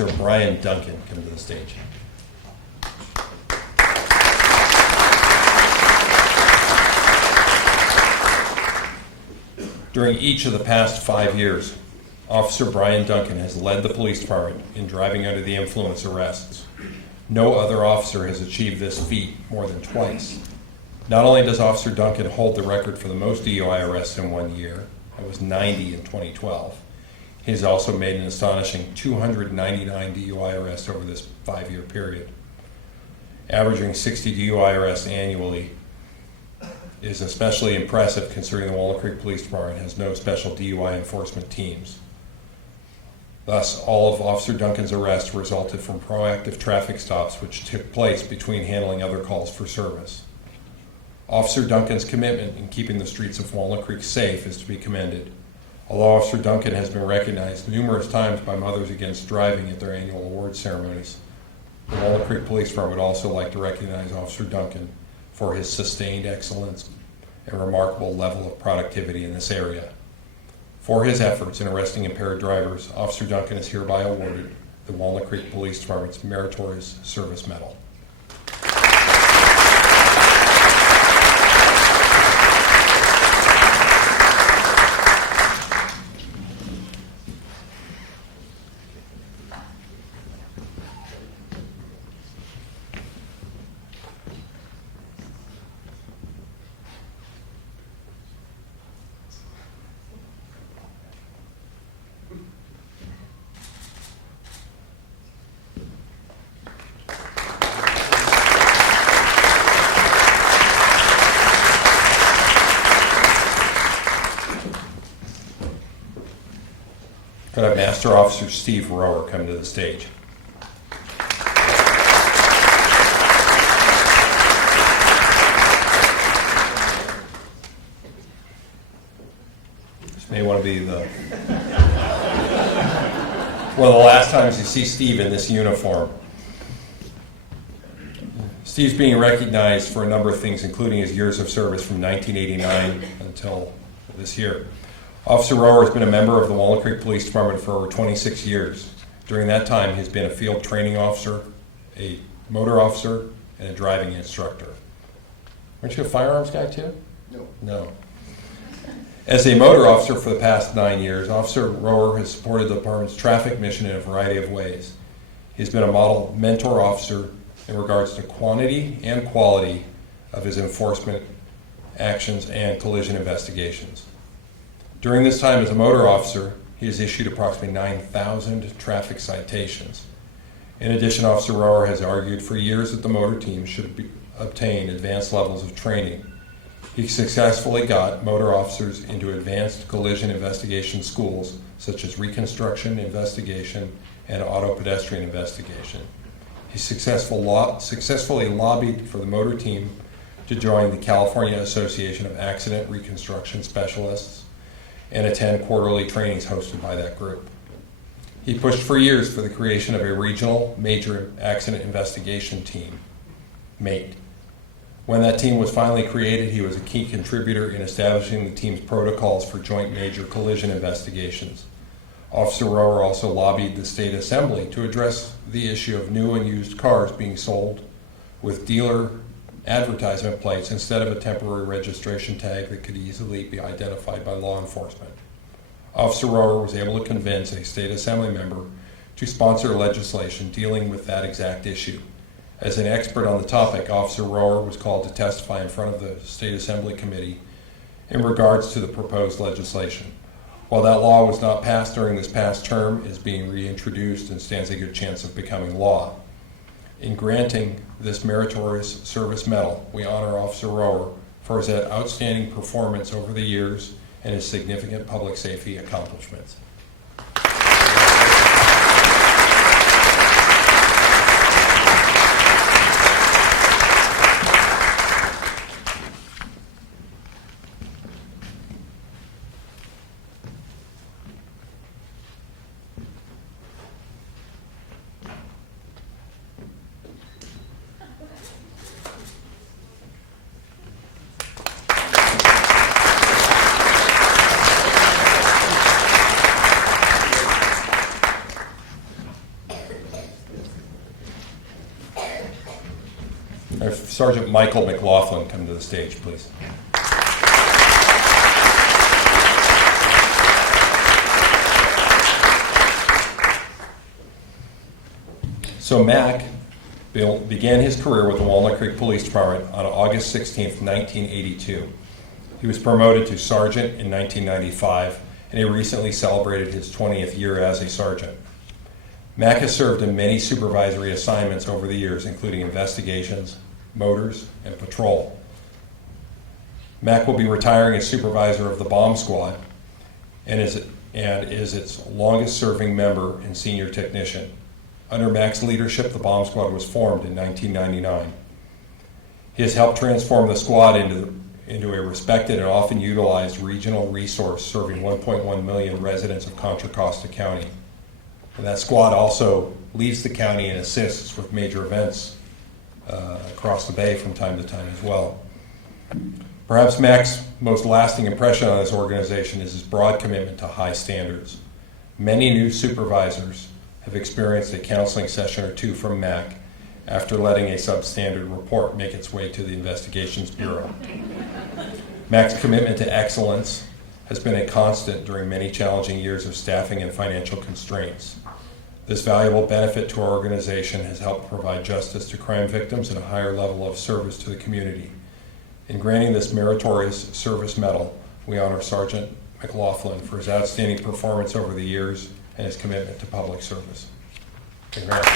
Officer Brian Duncan come to the stage. During each of the past 5 years, Officer Brian Duncan has led the police department in driving under the influence arrests. No other officer has achieved this feat more than twice. Not only does Officer Duncan hold the record for the most DUI arrests in 1 year, that was 90 in 2012, he has also made an astonishing 299 DUI arrests over this 5-year period. Averaging 60 DUI arrests annually is especially impressive considering the Walnut Creek Police Department has no special DUI enforcement teams. Thus, all of Officer Duncan's arrests resulted from proactive traffic stops which took place between handling other calls for service. Officer Duncan's commitment in keeping the streets of Walnut Creek safe is to be commended. Although Officer Duncan has been recognized numerous times by Mothers Against Driving at their annual award ceremonies, the Walnut Creek Police Department would also like to recognize Officer Duncan for his sustained excellence and remarkable level of productivity in this area. For his efforts in arresting impaired drivers, Officer Duncan is hereby awarded the Walnut Creek Police Department's Meritorious Service Medal. Could I have Master Officer Steve Rower come to the stage? This may want to be one of the last times you see Steve in this uniform. Steve's being recognized for a number of things, including his years of service from 1989 until this year. Officer Rower has been a member of the Walnut Creek Police Department for over 26 years. During that time, he's been a field training officer, a motor officer, and a driving instructor. Aren't you a firearms guy too? No. As a motor officer for the past 9 years, Officer Rower has supported the department's traffic mission in a variety of ways. He's been a model mentor officer in regards to quantity and quality of his enforcement actions and collision investigations. During this time as a motor officer, he has issued approximately 9,000 traffic citations. In addition, Officer Rower has argued for years that the motor team should obtain advanced levels of training. He successfully got motor officers into advanced collision investigation schools such as reconstruction investigation and auto pedestrian investigation. He successfully lobbied for the motor team to join the California Association of Accident Reconstruction Specialists and attend quarterly trainings hosted by that group. He pushed for years for the creation of a regional major accident investigation team, MATE. When that team was finally created, he was a key contributor in establishing the team's protocols for joint major collision investigations. Officer Rower also lobbied the state assembly to address the issue of new and used cars being sold with dealer advertisement plates instead of a temporary registration tag that could easily be identified by law enforcement. Officer Rower was able to convince a state assembly member to sponsor legislation dealing with that exact issue. As an expert on the topic, Officer Rower was called to testify in front of the State Assembly Committee in regards to the proposed legislation. While that law was not passed during this past term, it is being reintroduced and stands a good chance of becoming law. In granting this Meritorious Service Medal, we honor Officer Rower for his outstanding performance over the years and his significant public safety accomplishments. Sergeant Michael McLaughlin come to the stage, please. So Mac began his career with the Walnut Creek Police Department on August 16th, 1982. He was promoted to sergeant in 1995, and he recently celebrated his 20th year as a sergeant. Mac has served in many supervisory assignments over the years, including investigations, motors, and patrol. Mac will be retiring as supervisor of the bomb squad and is its longest serving member and senior technician. Under Mac's leadership, the bomb squad was formed in 1999. He has helped transform the squad into a respected and often utilized regional resource serving 1.1 million residents of Contra Costa County. And that squad also leaves the county and assists with major events across the bay from time to time as well. Perhaps Mac's most lasting impression on this organization is his broad commitment to high standards. Many new supervisors have experienced a counseling session or two from Mac after letting a substandard report make its way to the Investigations Bureau. Mac's commitment to excellence has been a constant during many challenging years of staffing and financial constraints. This valuable benefit to our organization has helped provide justice to crime victims and a higher level of service to the community. In granting this Meritorious Service Medal, we honor Sergeant McLaughlin for his outstanding performance over the years and his commitment to public service. Congrats.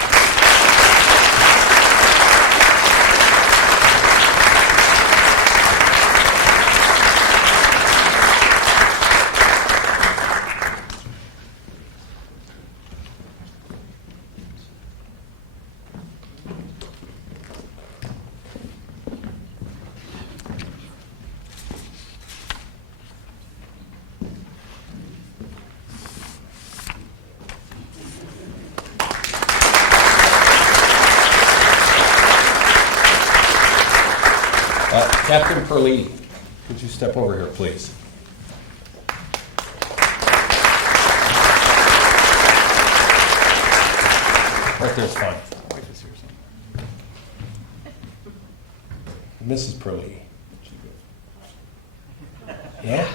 Captain Perlini, could you step over here, please? Right there's fine. Mrs. Perlini. Yeah?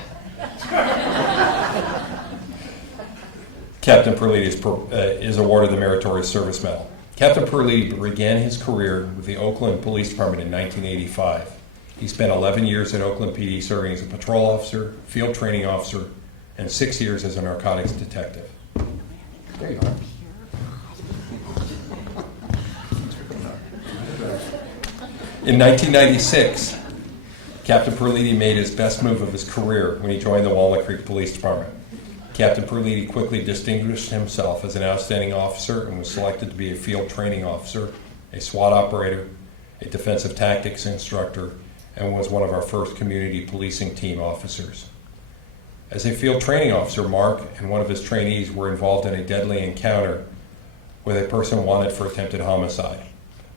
Captain Perlini is awarded the Meritorious Service Medal. Captain Perlini began his career with the Oakland Police Department in 1985. He spent 11 years at Oakland PD serving as a patrol officer, field training officer, and 6 years as a narcotics detective. There you are. In 1996, Captain Perlini made his best move of his career when he joined the Walnut Creek Police Department. Captain Perlini quickly distinguished himself as an outstanding officer and was selected to be a field training officer, a SWAT operator, a defensive tactics instructor, and was one of our first community policing team officers. As a field training officer, Mark and one of his trainees were involved in a deadly encounter with a person wanted for attempted homicide.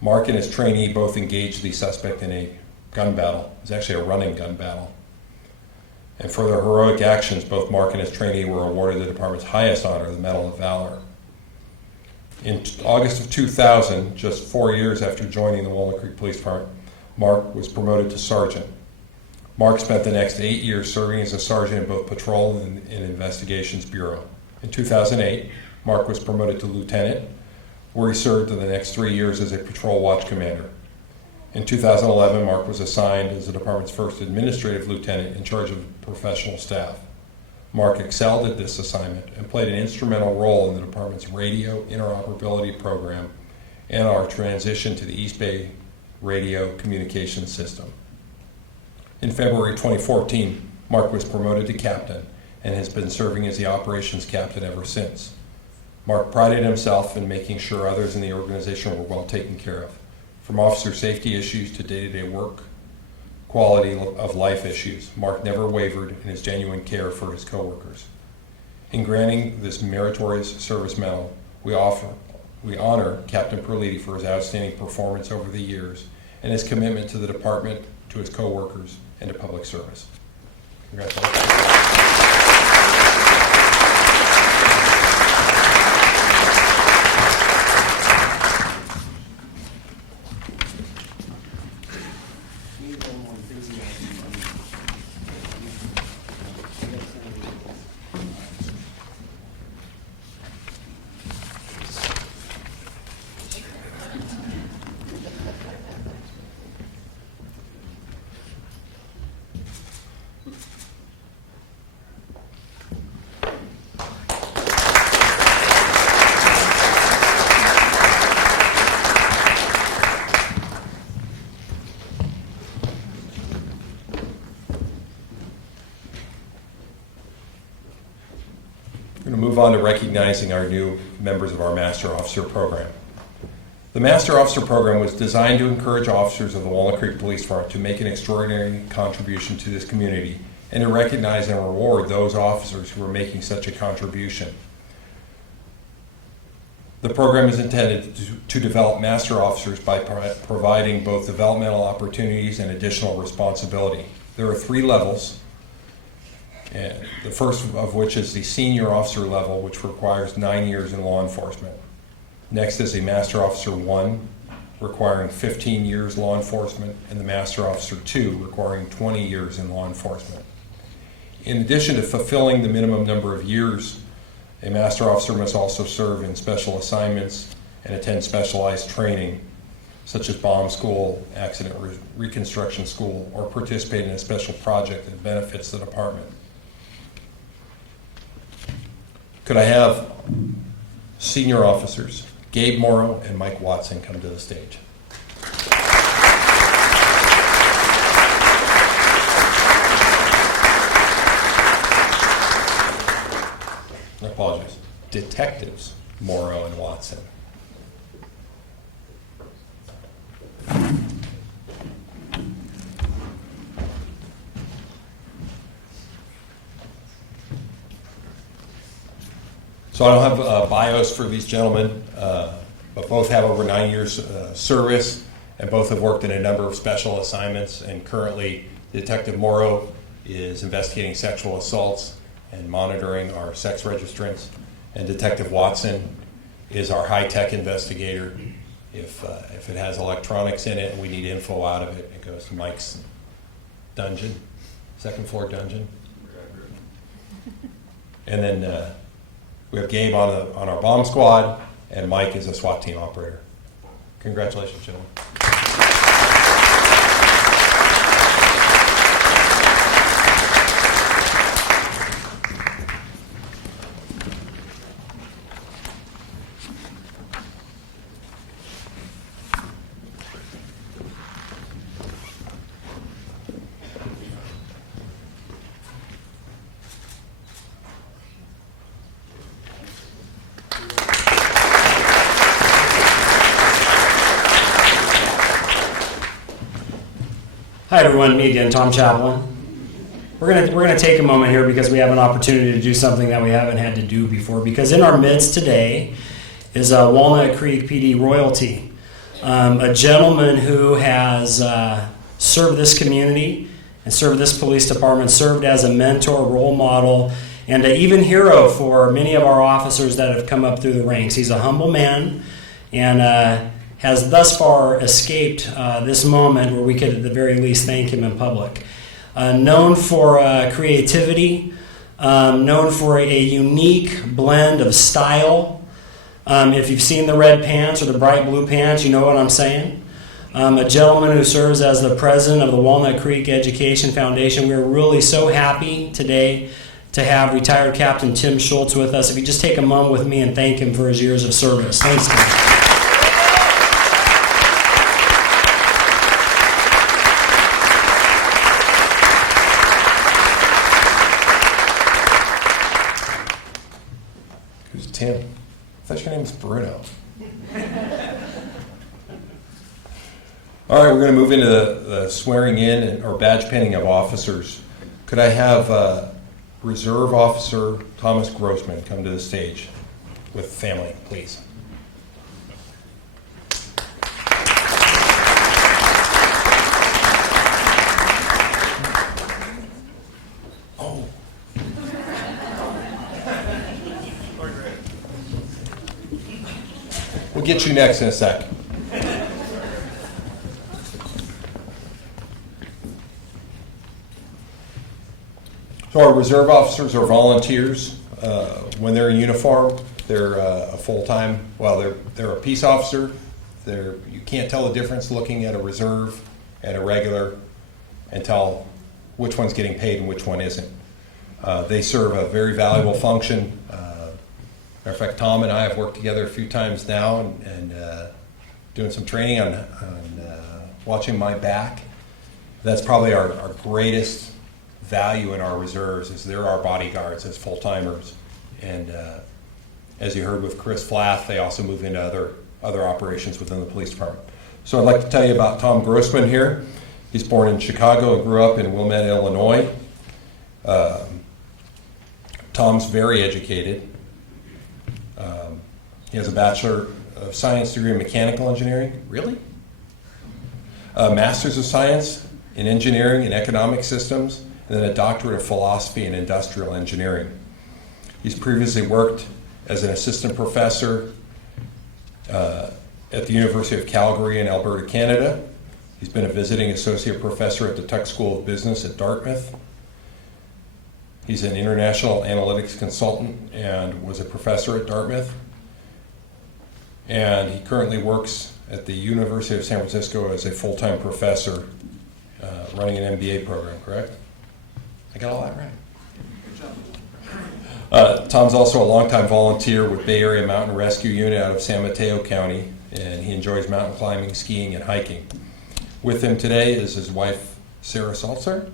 Mark and his trainee both engaged the suspect in a gun battle. It was actually a running gun battle. And for their heroic actions, both Mark and his trainee were awarded the department's highest honor, the Medal of Valor. In August of 2000, just 4 years after joining the Walnut Creek Police Department, Mark was promoted to sergeant. Mark spent the next 8 years serving as a sergeant in both patrol and investigations bureau. In 2008, Mark was promoted to lieutenant, where he served in the next 3 years as a patrol watch commander. In 2011, Mark was assigned as the department's first administrative lieutenant in charge of professional staff. Mark excelled at this assignment and played an instrumental role in the department's radio interoperability program and our transition to the East Bay radio communication system. In February 2014, Mark was promoted to captain and has been serving as the operations captain ever since. Mark prided himself in making sure others in the organization were well taken care of, from officer safety issues to day-to-day work, quality of life issues. Mark never wavered in his genuine care for his coworkers. In granting this Meritorious Service Medal, we honor Captain Perlini for his outstanding performance over the years and his commitment to the department, to his coworkers, and to public service. Congratulations. We're going to move on to recognizing our new members of our Master Officer Program. The Master Officer Program was designed to encourage officers of the Walnut Creek Police Department to make an extraordinary contribution to this community and to recognize and reward those officers who are making such a contribution. The program is intended to develop master officers by providing both developmental opportunities and additional responsibility. There are 3 levels, and the first of which is the senior officer level, which requires 9 years in law enforcement. Next is a Master Officer 1, requiring 15 years law enforcement, and the Master Officer 2, requiring 20 years in law enforcement. In addition to fulfilling the minimum number of years, a Master Officer must also serve in special assignments and attend specialized training, such as bomb school, accident reconstruction school, or participate in a special project that benefits the department. Could I have senior officers Gabe Morrow and Mike Watson come to the stage? I apologize. Detectives Morrow and Watson. So I don't have bios for these gentlemen, but both have over 9 years service, and both have worked in a number of special assignments. And currently, Detective Morrow is investigating sexual assaults and monitoring our sex registrants, and Detective Watson is our high-tech investigator. If it has electronics in it and we need info out of it, it goes to Mike's dungeon, second floor dungeon. And then we have Gabe on our bomb squad, and Mike is a SWAT team operator. Congratulations, gentlemen. Hi everyone, me again, Tom Chaplin. We're gonna take a moment here because we have an opportunity to do something that we haven't had to do before. Because in our midst today is Walnut Creek PD royalty, a gentleman who has served this community and served this police department, served as a mentor, role model, and even hero for many of our officers that have come up through the ranks. He's a humble man, and has thus far escaped this moment where we could at the very least thank him in public. Known for creativity, known for a unique blend of style. If you've seen the red pants or the bright blue pants, you know what I'm saying. A gentleman who serves as the president of the Walnut Creek Education Foundation. We're really so happy today to have retired Captain Tim Schultz with us. If you just take a moment with me and thank him for his years of service. Thanks, Tim. Tim, I thought your name was Bruno. All right, we're going to move into the swearing in or badge pinning of officers. Could I have Reserve Officer Thomas Grossman come to the stage with family, please? Oh. We'll get you next in a sec. So our reserve officers are volunteers. When they're in uniform, they're a full-time, well, they're a peace officer. You can't tell the difference looking at a reserve and a regular and tell which one's getting paid and which one isn't. They serve a very valuable function. Matter of fact, Tom and I have worked together a few times now and doing some training on watching my back. That's probably our greatest value in our reserves is they're our bodyguards as full-timers. And as you heard with Chris Flath, they also move into other operations within the police department. So I'd like to tell you about Tom Grossman here. He's born in Chicago and grew up in Wilmette, Illinois. Tom's very educated. He has a Bachelor of Science degree in Mechanical Engineering. Really? A Master's of Science in Engineering and Economic Systems, and then a Doctorate of Philosophy in Industrial Engineering. He's previously worked as an assistant professor at the University of Calgary in Alberta, Canada. He's been a visiting associate professor at the Tuck School of Business at Dartmouth. He's an international analytics consultant and was a professor at Dartmouth. And he currently works at the University of San Francisco as a full-time professor running an MBA program, correct? I got all that right. Tom's also a longtime volunteer with Bay Area Mountain Rescue Unit out of San Mateo County, and he enjoys mountain climbing, skiing, and hiking. With him today is his wife, Sarah Salzer,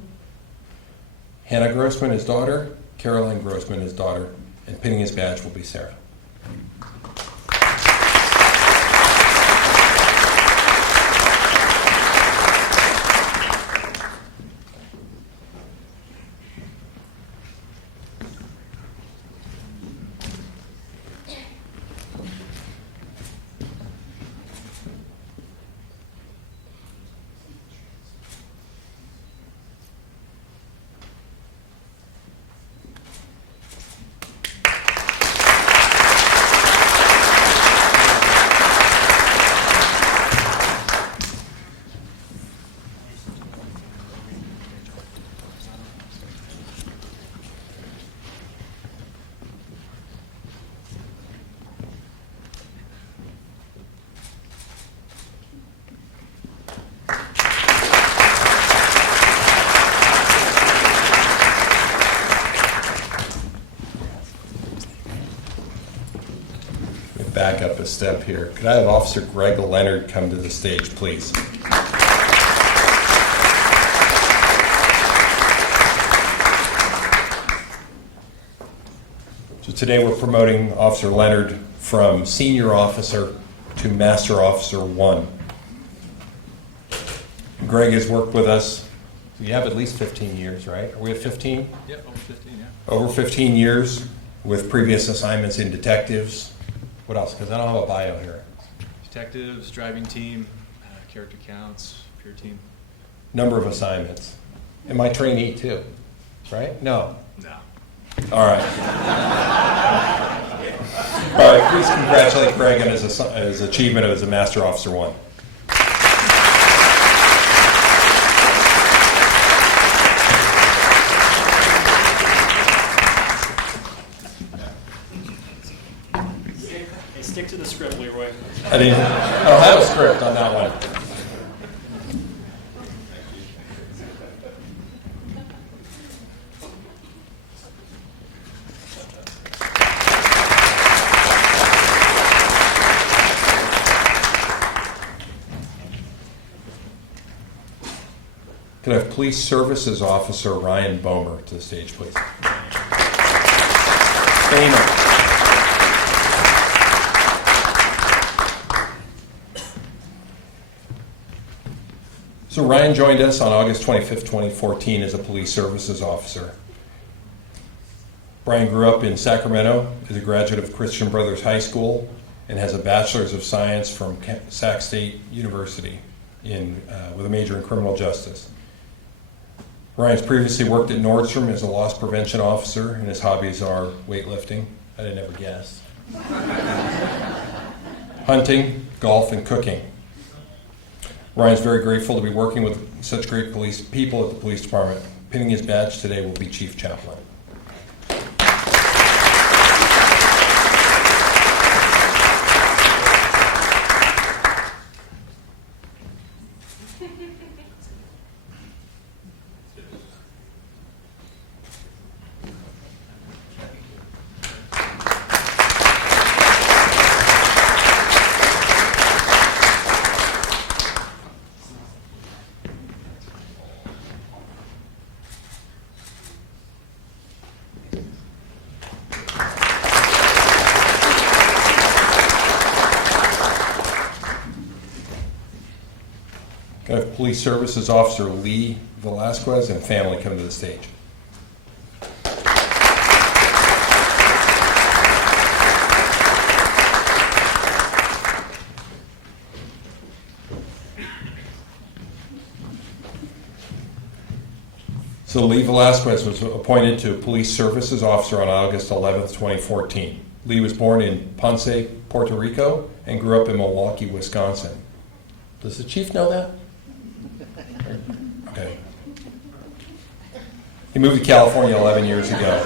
Hannah Grossman, his daughter, Caroline Grossman, his daughter, and pinning his badge will be Sarah. Back up a step here. Could I have Officer Greg Leonard come to the stage, please? So today we're promoting Officer Leonard from Senior Officer to Master Officer 1. Greg has worked with us, you have at least 15 years, right? Are we at 15? Yeah, over 15, yeah. Over 15 years with previous assignments in detectives. What else? Because I don't have a bio here. Detectives, driving team, character counts, peer team. Number of assignments. And my trainee too, right? No. No. All right. All right, please congratulate Greg on his achievement as a Master Officer 1. Stick to the script, Leroy. I don't have a script on that one. Could I have Police Services Officer Ryan Bomer to the stage, please? Bomer. So Ryan joined us on August 25th, 2014 as a police services officer. Brian grew up in Sacramento, is a graduate of Christian Brothers High School, and has a Bachelor's of Science from Sac State University with a major in criminal justice. Ryan's previously worked at Nordstrom as a loss prevention officer, and his hobbies are weightlifting. I didn't ever guess. Hunting, golf, and cooking. Ryan's very grateful to be working with such great police people at the police department. Pinning his badge today will be Chief Chaplin. Police Services Officer Lee Velasquez and family come to the stage. So Lee Velasquez was appointed to Police Services Officer on August 11th, 2014. Lee was born in Ponce, Puerto Rico, and grew up in Milwaukee, Wisconsin. Does the chief know that? Okay. He moved to California 11 years ago.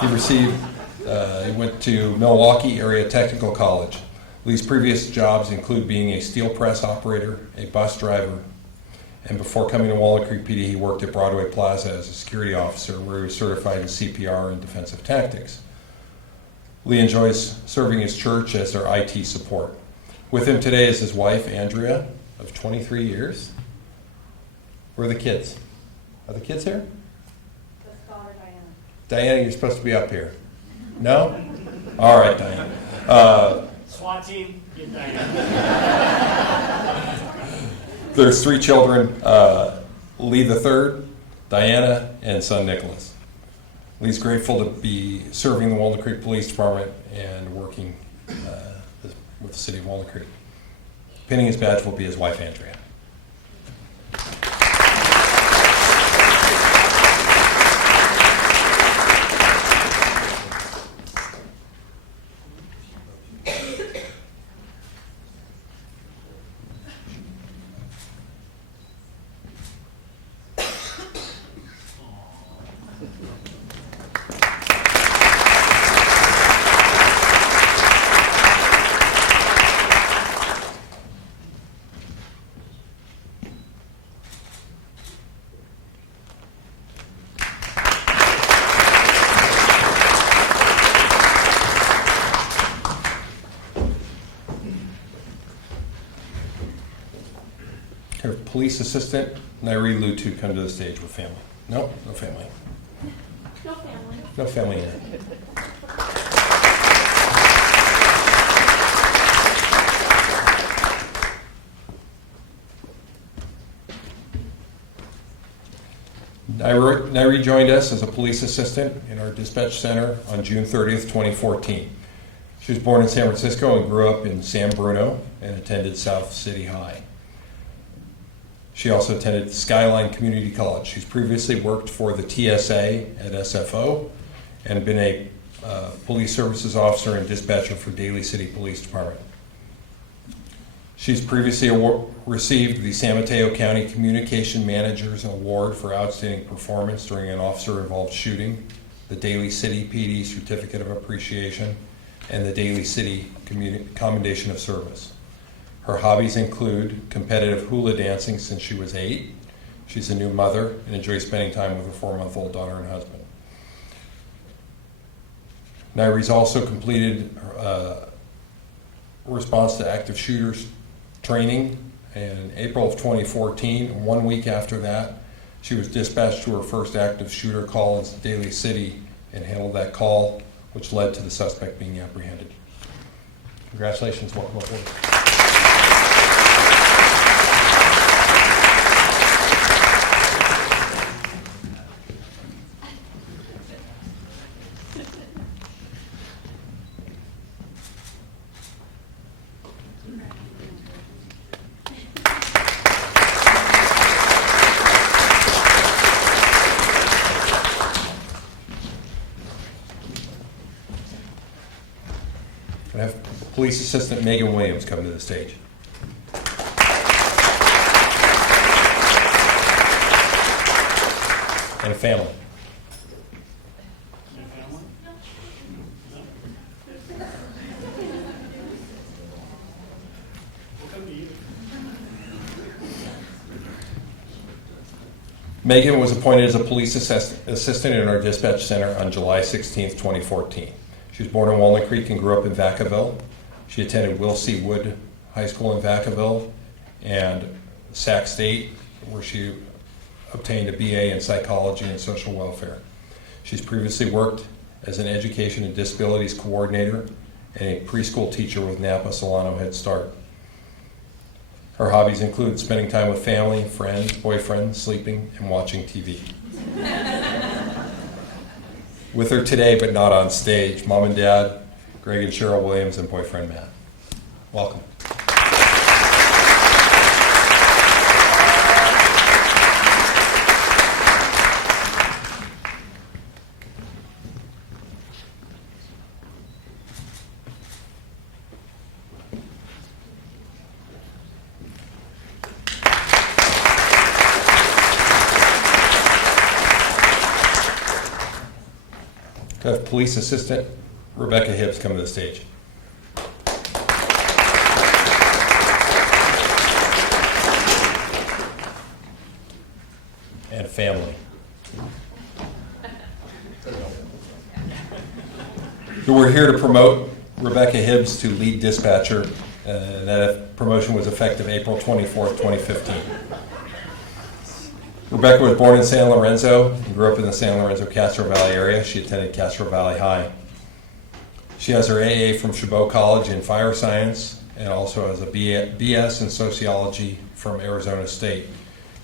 He went to Milwaukee Area Technical College. Lee's previous jobs include being a steel press operator, a bus driver, and before coming to Walnut Creek PD, he worked at Broadway Plaza as a security officer, where he was certified in CPR and defensive tactics. Lee enjoys serving his church as their IT support. With him today is his wife, Andrea, of 23 years. Where are the kids? Are the kids here? Let's call her Diana. Diana, you're supposed to be up here. No? All right, Diana. SWAT team, get Diana. There's 3 children, Lee the third, Diana, and son Nicholas. Lee's grateful to be serving the Walnut Creek Police Department and working with the city of Walnut Creek. Pinning his badge will be his wife, Andrea. Her police assistant, Nairi Lutu, come to the stage with family. No family. No family. No family here. Nairi joined us as a police assistant in our dispatch center on June 30th, 2014. She was born in San Francisco and grew up in San Bruno and attended South City High. She also attended Skyline Community College. She's previously worked for the TSA at SFO and been a police services officer and dispatcher for Daly City Police Department. She's previously received the San Mateo County Communication Managers Award for outstanding performance during an officer-involved shooting, the Daly City PD Certificate of Appreciation, and the Daly City Commendation of Service. Her hobbies include competitive hula dancing since she was 8. She's a new mother and enjoys spending time with her 4-month-old daughter and husband. Nairi's also completed response to active shooters training in April of 2014. 1 week after that, she was dispatched to her first active shooter call in Daly City and handled that call, which led to the suspect being apprehended. Congratulations, welcome aboard. I have Police Assistant Megan Williams come to the stage. And a family. Megan was appointed as a police assistant in our dispatch center on July 16th, 2014. She was born in Walnut Creek and grew up in Vacaville. She attended Will C. Wood High School in Vacaville and Sac State, where she obtained a BA in Psychology and Social Welfare. She's previously worked as an Education and Disabilities Coordinator and a preschool teacher with Napa Solano Head Start. Her hobbies include spending time with family, friends, boyfriend, sleeping, and watching TV. With her today, but not on stage, Mom and Dad, Greg and Cheryl Williams, and boyfriend Matt. Welcome. Could I have Police Assistant Rebecca Hibbs come to the stage. And family. So we're here to promote Rebecca Hibbs to lead dispatcher. That promotion was effective April 24th, 2015. Rebecca was born in San Lorenzo and grew up in the San Lorenzo-Castro Valley area. She attended Castro Valley High. She has her AA from Chabot College in fire science and also has a BS in sociology from Arizona State.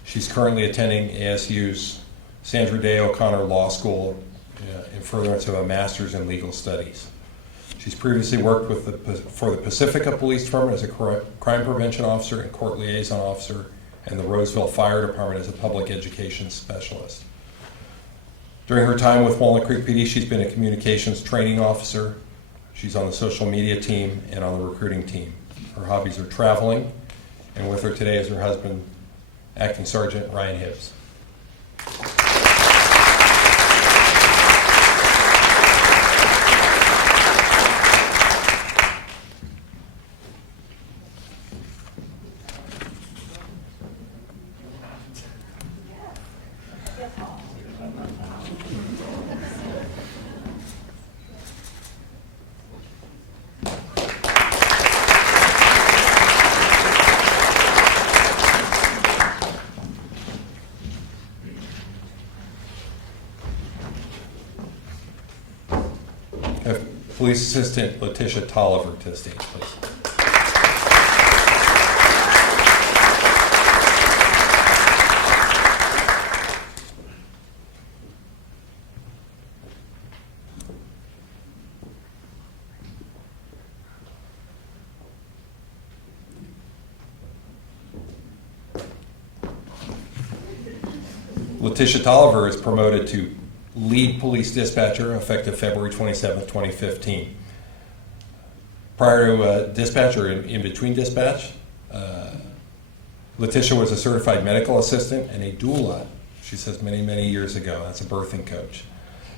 She's currently attending ASU's Sandra Day O'Connor Law School in furtherance of a master's in legal studies. She's previously worked for the Pacifica Police Department as a crime prevention officer and court liaison officer, and the Roseville Fire Department as a public education specialist. During her time with Walnut Creek PD, she's been a communications training officer. She's on the social media team and on the recruiting team. Her hobbies are traveling, and with her today is her husband, Acting Sergeant Ryan Hibbs. Police Assistant Letitia Tolliver to the stage, please. Letitia Tolliver is promoted to lead police dispatcher effective February 27th, 2015. Prior to dispatch or in between dispatch, Letitia was a certified medical assistant and a doula, she says, many, many years ago. That's a birthing coach.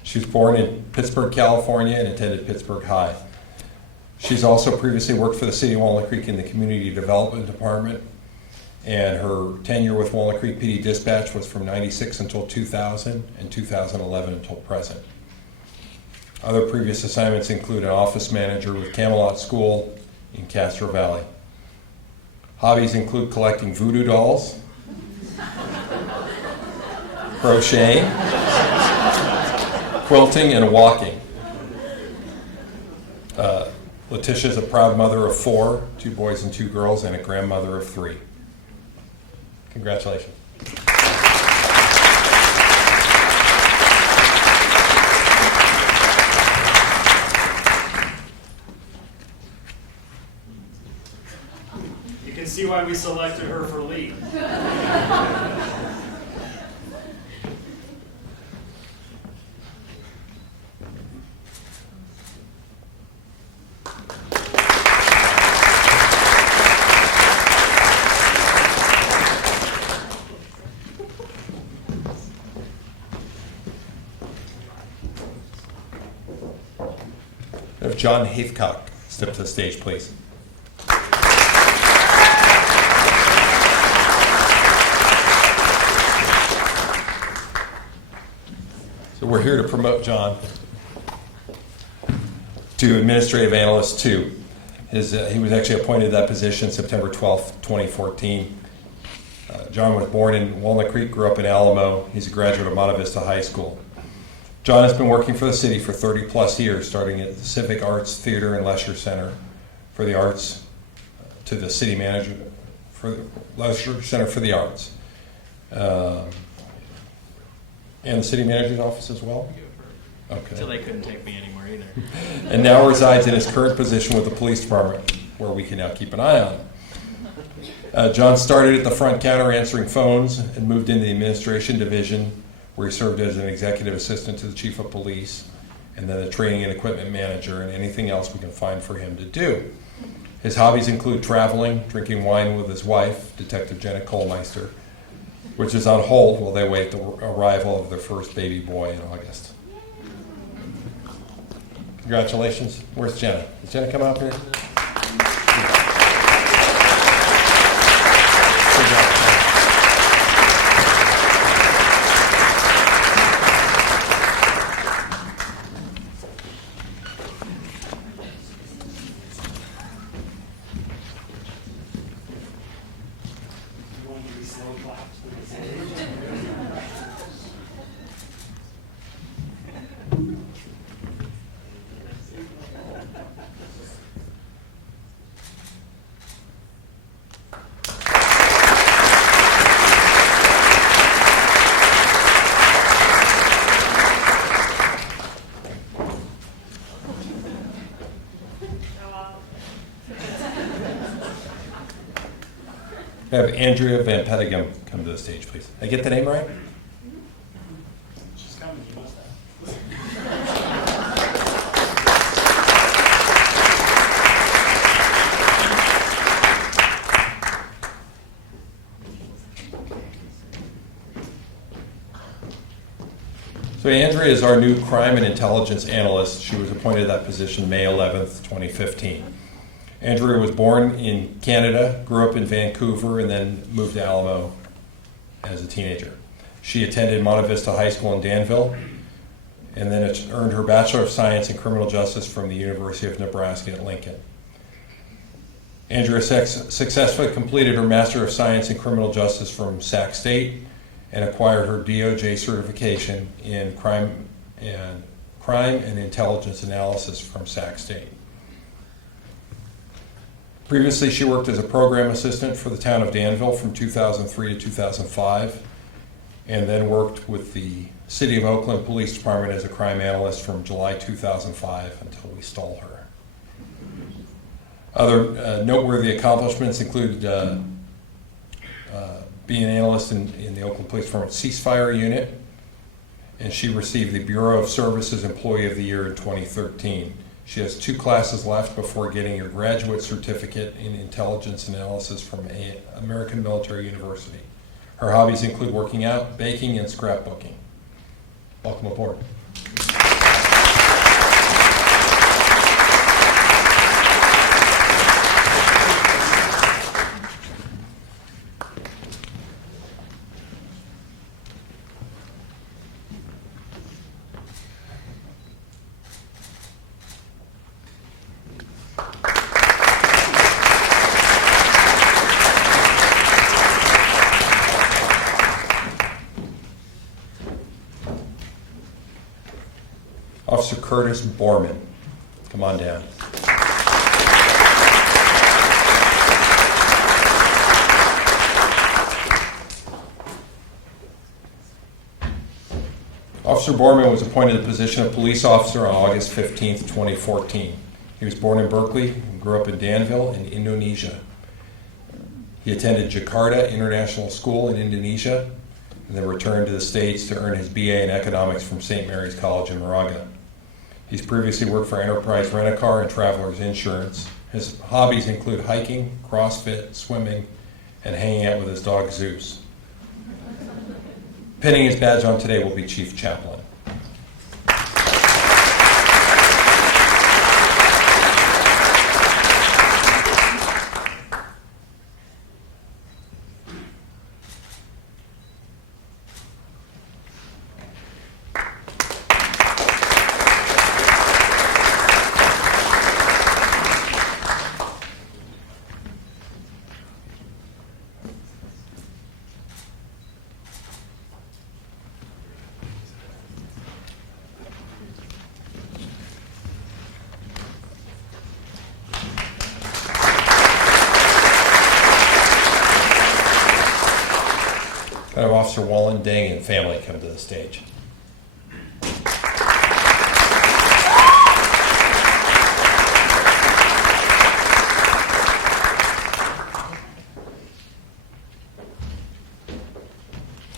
She was born in Pittsburgh, California and attended Pittsburgh High. She's also previously worked for the City of Walnut Creek in the Community Development Department, and her tenure with Walnut Creek PD Dispatch was from '96 until 2000 and 2011 until present. Other previous assignments include an office manager with Camelot School in Castro Valley. Hobbies include collecting voodoo dolls, crocheting, quilting, and walking. Letitia is a proud mother of 4, 2 boys and 2 girls, and a grandmother of 3. Congratulations. You can see why we selected her for lead. Have John Heathcock step to the stage, please. So we're here to promote John to Administrative Analyst 2. He was actually appointed to that position September 12th, 2014. John was born in Walnut Creek, grew up in Alamo. He's a graduate of Monte Vista High School. John has been working for the city for 30 plus years, starting at the Civic Arts Theater and Lesher Center for the arts, to the city manager for Lesher Center for the Arts. And the city manager's office as well? Okay. Until they couldn't take me anymore either. And now resides in his current position with the police department, where we can now keep an eye on him. John started at the front counter answering phones and moved into the administration division, where he served as an executive assistant to the chief of police, and then a training and equipment manager, and anything else we can find for him to do. His hobbies include traveling, drinking wine with his wife, Detective Jenna Kohlmeister, which is on hold while they wait the arrival of their first baby boy in August. Congratulations. Where's Jenna? Is Jenna come up here? Have Andrea Van Petegem come to the stage, please. Did I get the name right? She's coming. You must have. So Andrea is our new crime and intelligence analyst. She was appointed to that position May 11th, 2015. Andrea was born in Canada, grew up in Vancouver, and then moved to Alamo as a teenager. She attended Monte Vista High School in Danville, and then earned her Bachelor of Science in Criminal Justice from the University of Nebraska at Lincoln. Andrea successfully completed her Master of Science in Criminal Justice from Sac State and acquired her DOJ certification in crime and intelligence analysis from Sac State. Previously, she worked as a program assistant for the town of Danville from 2003 to 2005, and then worked with the City of Oakland Police Department as a crime analyst from July 2005 until we stole her. Other noteworthy accomplishments include being an analyst in the Oakland Police Department ceasefire unit, and she received the Bureau of Services Employee of the Year in 2013. She has 2 classes left before getting her graduate certificate in intelligence analysis from American Military University. Her hobbies include working out, baking, and scrapbooking. Welcome aboard. Officer Curtis Borman, come on down. Officer Borman was appointed to the position of police officer on August 15th, 2014. He was born in Berkeley and grew up in Danville in Indonesia. He attended Jakarta International School in Indonesia and then returned to the States to earn his BA in economics from St. Mary's College in Moraga. He's previously worked for Enterprise Rent-A-Car and Travelers Insurance. His hobbies include hiking, CrossFit, swimming, and hanging out with his dog Zeus. Pinning his badge on today will be Chief Chaplin. Officer Wallen Deng and family come to the stage.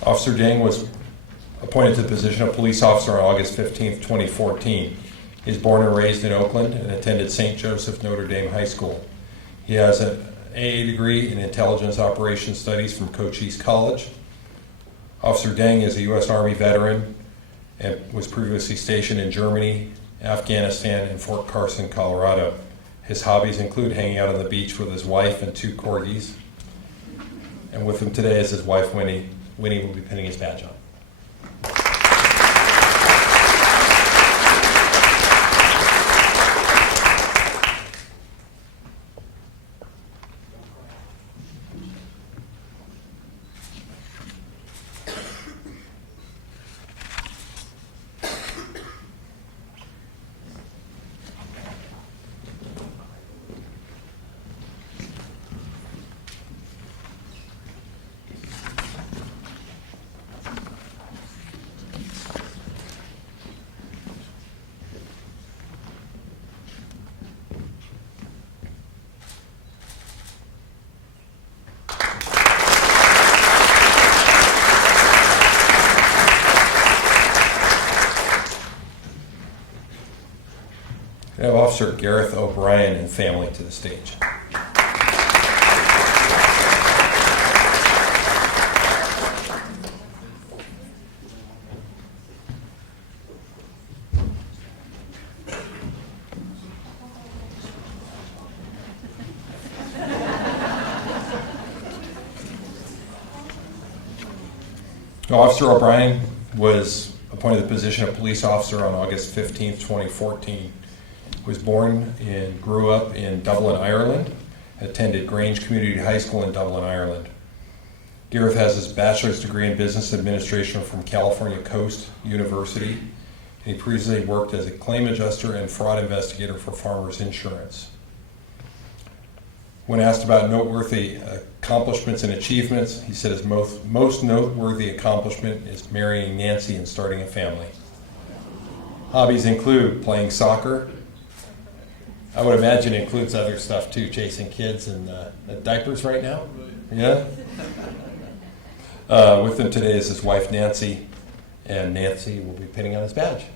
Officer Deng was appointed to the position of police officer on August 15, 2014. He was born and raised in Oakland and attended St. Joseph Notre Dame High School. He has an AA degree in Intelligence Operations Studies from Cochise College. Officer Deng is a U.S. Army veteran and was previously stationed in Germany, Afghanistan, and Fort Carson, Colorado. His hobbies include hanging out on the beach with his wife and 2 corgis. And with him today is his wife, Winnie. Winnie will be pinning his badge on. I have Officer Gareth O'Brien and family to the stage. Officer O'Brien was appointed to the position of police officer on August 15, 2014. Was born and grew up in Dublin, Ireland, attended Grange Community High School in Dublin, Ireland. Gareth has his bachelor's degree in business administration from California Coast University, and he previously worked as a claim adjuster and fraud investigator for Farmers Insurance. When asked about noteworthy accomplishments and achievements, he said his most noteworthy accomplishment is marrying Nancy and starting a family. Hobbies include playing soccer. I would imagine it includes other stuff too, chasing kids in diapers right now. Yeah? With him today is his wife Nancy, and Nancy will be pinning on his badge.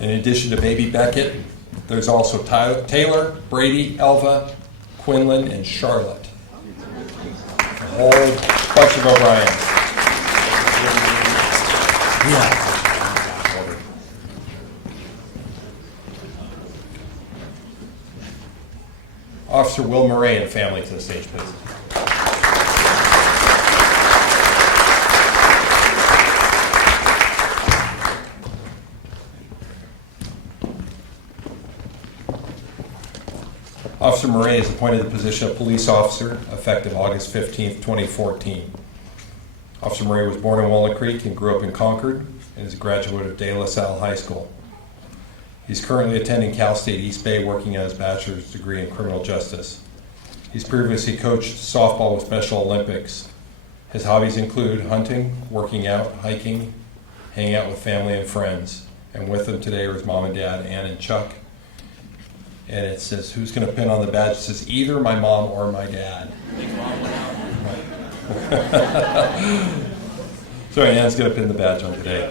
In addition to baby Beckett, there's also Taylor, Brady, Elva, Quinlan, and Charlotte. A whole bunch of O'Briens. Officer Will Murray and family to the stage, please. Officer Murray is appointed to the position of police officer effective August 15, 2014. Officer Murray was born in Walnut Creek and grew up in Concord and is a graduate of De La Salle High School. He's currently attending Cal State East Bay, working on his bachelor's degree in criminal justice. He's previously coached softball with Special Olympics. His hobbies include hunting, working out, hiking, hanging out with family and friends. And with him today are his mom and dad, Ann and Chuck. And it says, who's going to pin on the badge? It says, either my mom or my dad. So Ann's going to pin the badge on today.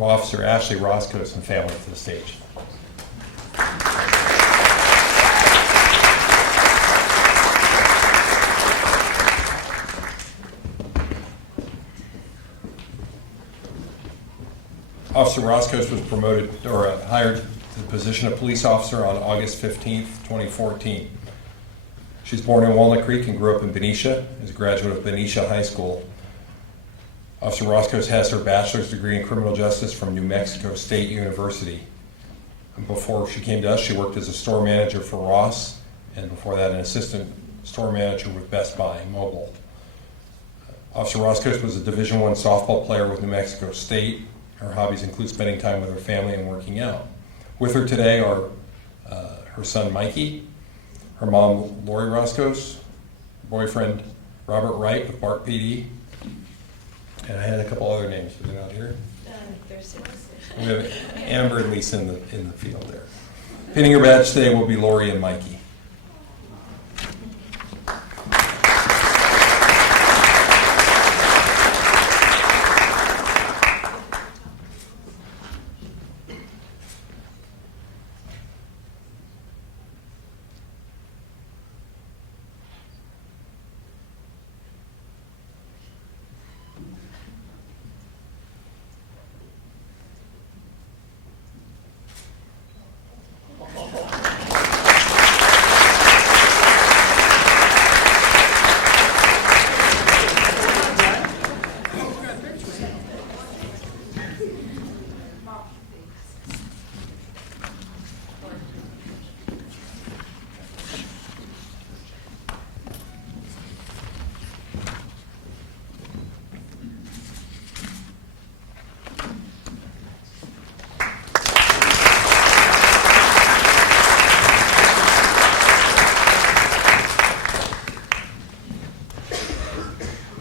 of Officer Ashley Roscoe's and family to the stage. Officer Roscoe was promoted or hired to the position of police officer on August 15th, 2014. She was born in Walnut Creek and grew up in Benicia. As a graduate of Benicia High School. Officer Roscoe has her bachelor's degree in criminal justice from New Mexico State University. And before she came to us, she worked as a store manager for Ross, and before that, an assistant store manager with Best Buy Mobile. Officer Roscoe was a Division I softball player with New Mexico State. Her hobbies include spending time with her family and working out. With her today are her son Mikey, her mom Lori Roscoe's, boyfriend Robert Wright with Bart PD, and I had a couple other names, but they're not here. There's six. We have Amber and Lisa in the field there. Pinning her badge today will be Lori and Mikey.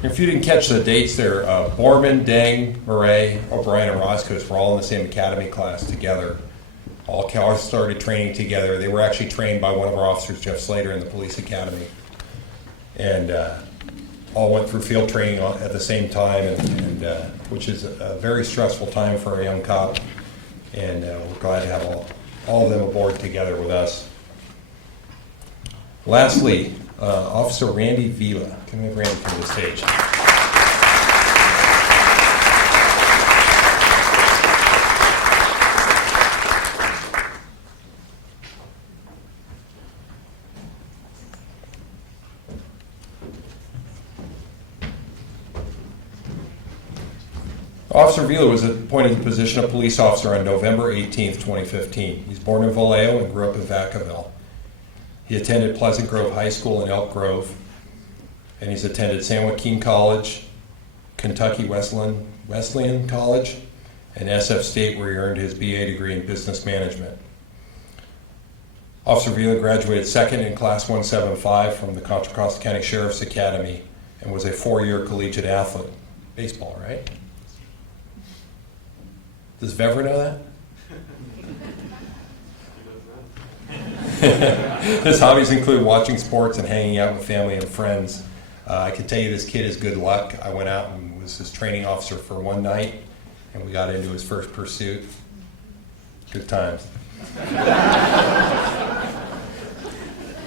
If you didn't catch the dates there, Borman, Dang, Murray, O'Brien, and Roscoe were all in the same academy class together. All started training together. They were actually trained by one of our officers, Jeff Slater, in the police academy. And all went through field training at the same time, and which is a very stressful time for a young cop. And we're glad to have all of them aboard together with us. Lastly, Officer Randy Vila. Can we have Randy come to the stage? Officer Vila was appointed to the position of police officer on November 18th, 2015. He's born in Vallejo and grew up in Vacaville. He attended Pleasant Grove High School in Elk Grove, and he's attended San Joaquin College, Kentucky Wesleyan College, and SF State, where he earned his BA degree in business management. Officer Vila graduated second in Class 175 from the Contra Costa County Sheriff's Academy and was a 4-year collegiate athlete. Baseball, right? Does Vever know that? His hobbies include watching sports and hanging out with family and friends. I can tell you this kid is good luck. I went out and was his training officer for one night, and we got into his first pursuit. Good times.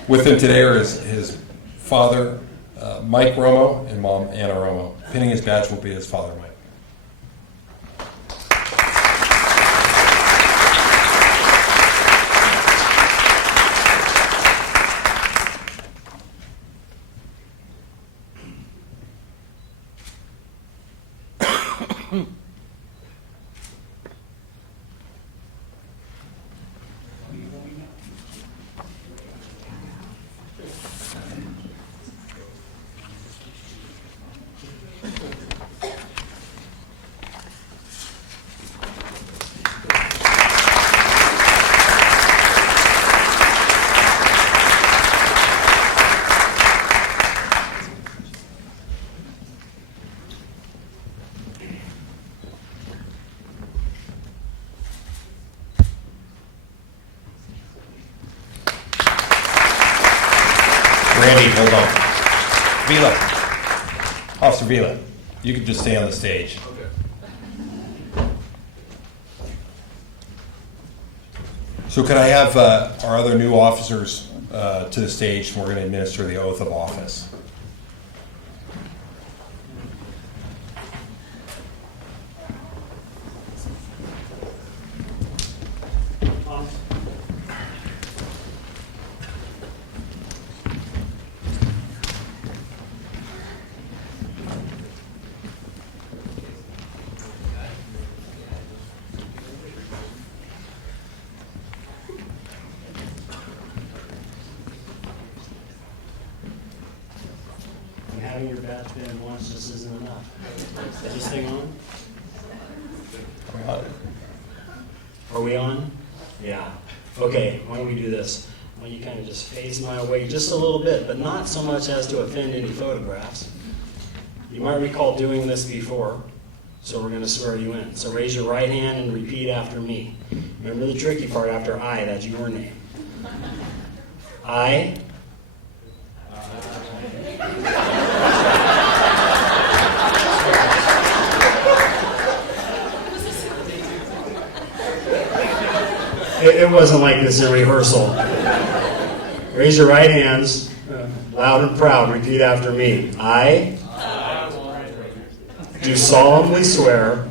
With him today are his father, Mike Romo, and mom, Anna Romo. Pinning his badge will be his father, Mike. Randy, hold on. Vila. Officer Vila, you can just stay on the stage. Okay. So could I have our other new officers to the stage, and we're going to administer the oath of office. Having your badge been once just isn't enough. Is this thing on? Are we on? Yeah. Okay, why don't we do this? Why don't you kind of just phase my way just a little bit, but not so much as to offend any photographs. You might recall doing this before, so we're going to swear you in. So raise your right hand and repeat after me. Remember the tricky part after I, that's your name. I. It wasn't like this in rehearsal. Raise your right hands, loud and proud. Repeat after me. I do solemnly swear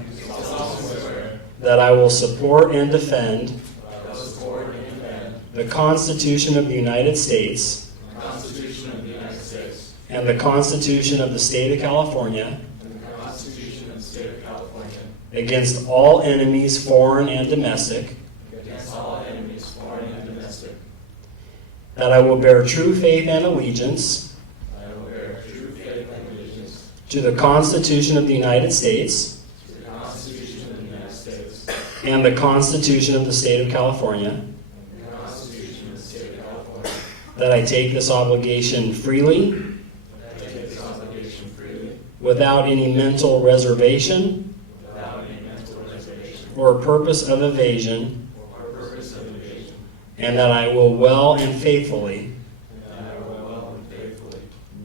that I will support and defend the Constitution of the United States and the Constitution of the State of California against all enemies, foreign and domestic. That I will bear true faith and allegiance to the Constitution of the United States and the Constitution of the State of California. That I take this obligation freely without any mental reservation or purpose of evasion. And that I will well and faithfully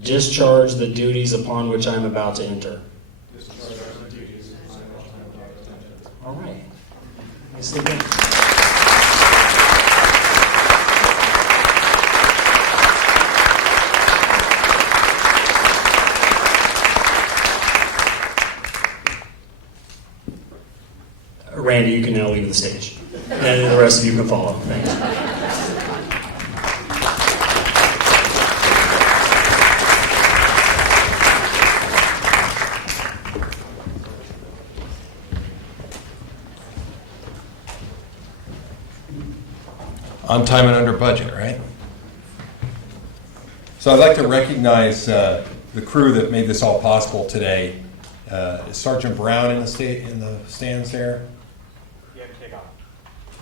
discharge the duties upon which I'm about to enter. All right. Nicely done. Randy, you can now leave the stage. And the rest of you can follow. Thanks. On time and under budget, right? So I'd like to recognize the crew that made this all possible today. Is Sergeant Brown in the stands there? Yeah, take off.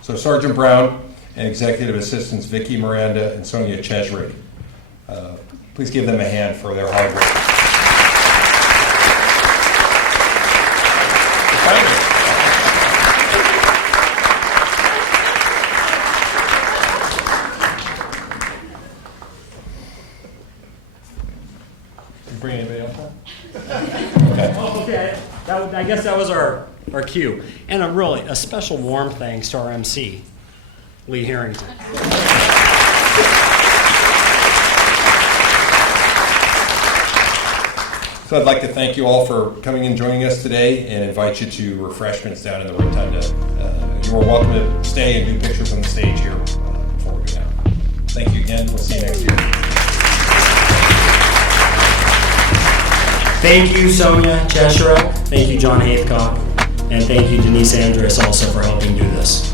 So Sergeant Brown and Executive Assistants Vicki Miranda and Sonia Chesrick. Please give them a hand for their hard work. Did you bring anybody else on? Okay. Oh, okay. I guess that was our cue. And a special warm thanks to our MC, Lee Harrington. So I'd like to thank you all for coming and joining us today and invite you to refreshments down in the rotunda. You are welcome to stay and do pictures on the stage here before we go down. Thank you again. We'll see you next year. Thank you, Sonia Cheshirak. Thank you, John Haithcock. And thank you, Denise Andrus, also for helping do this.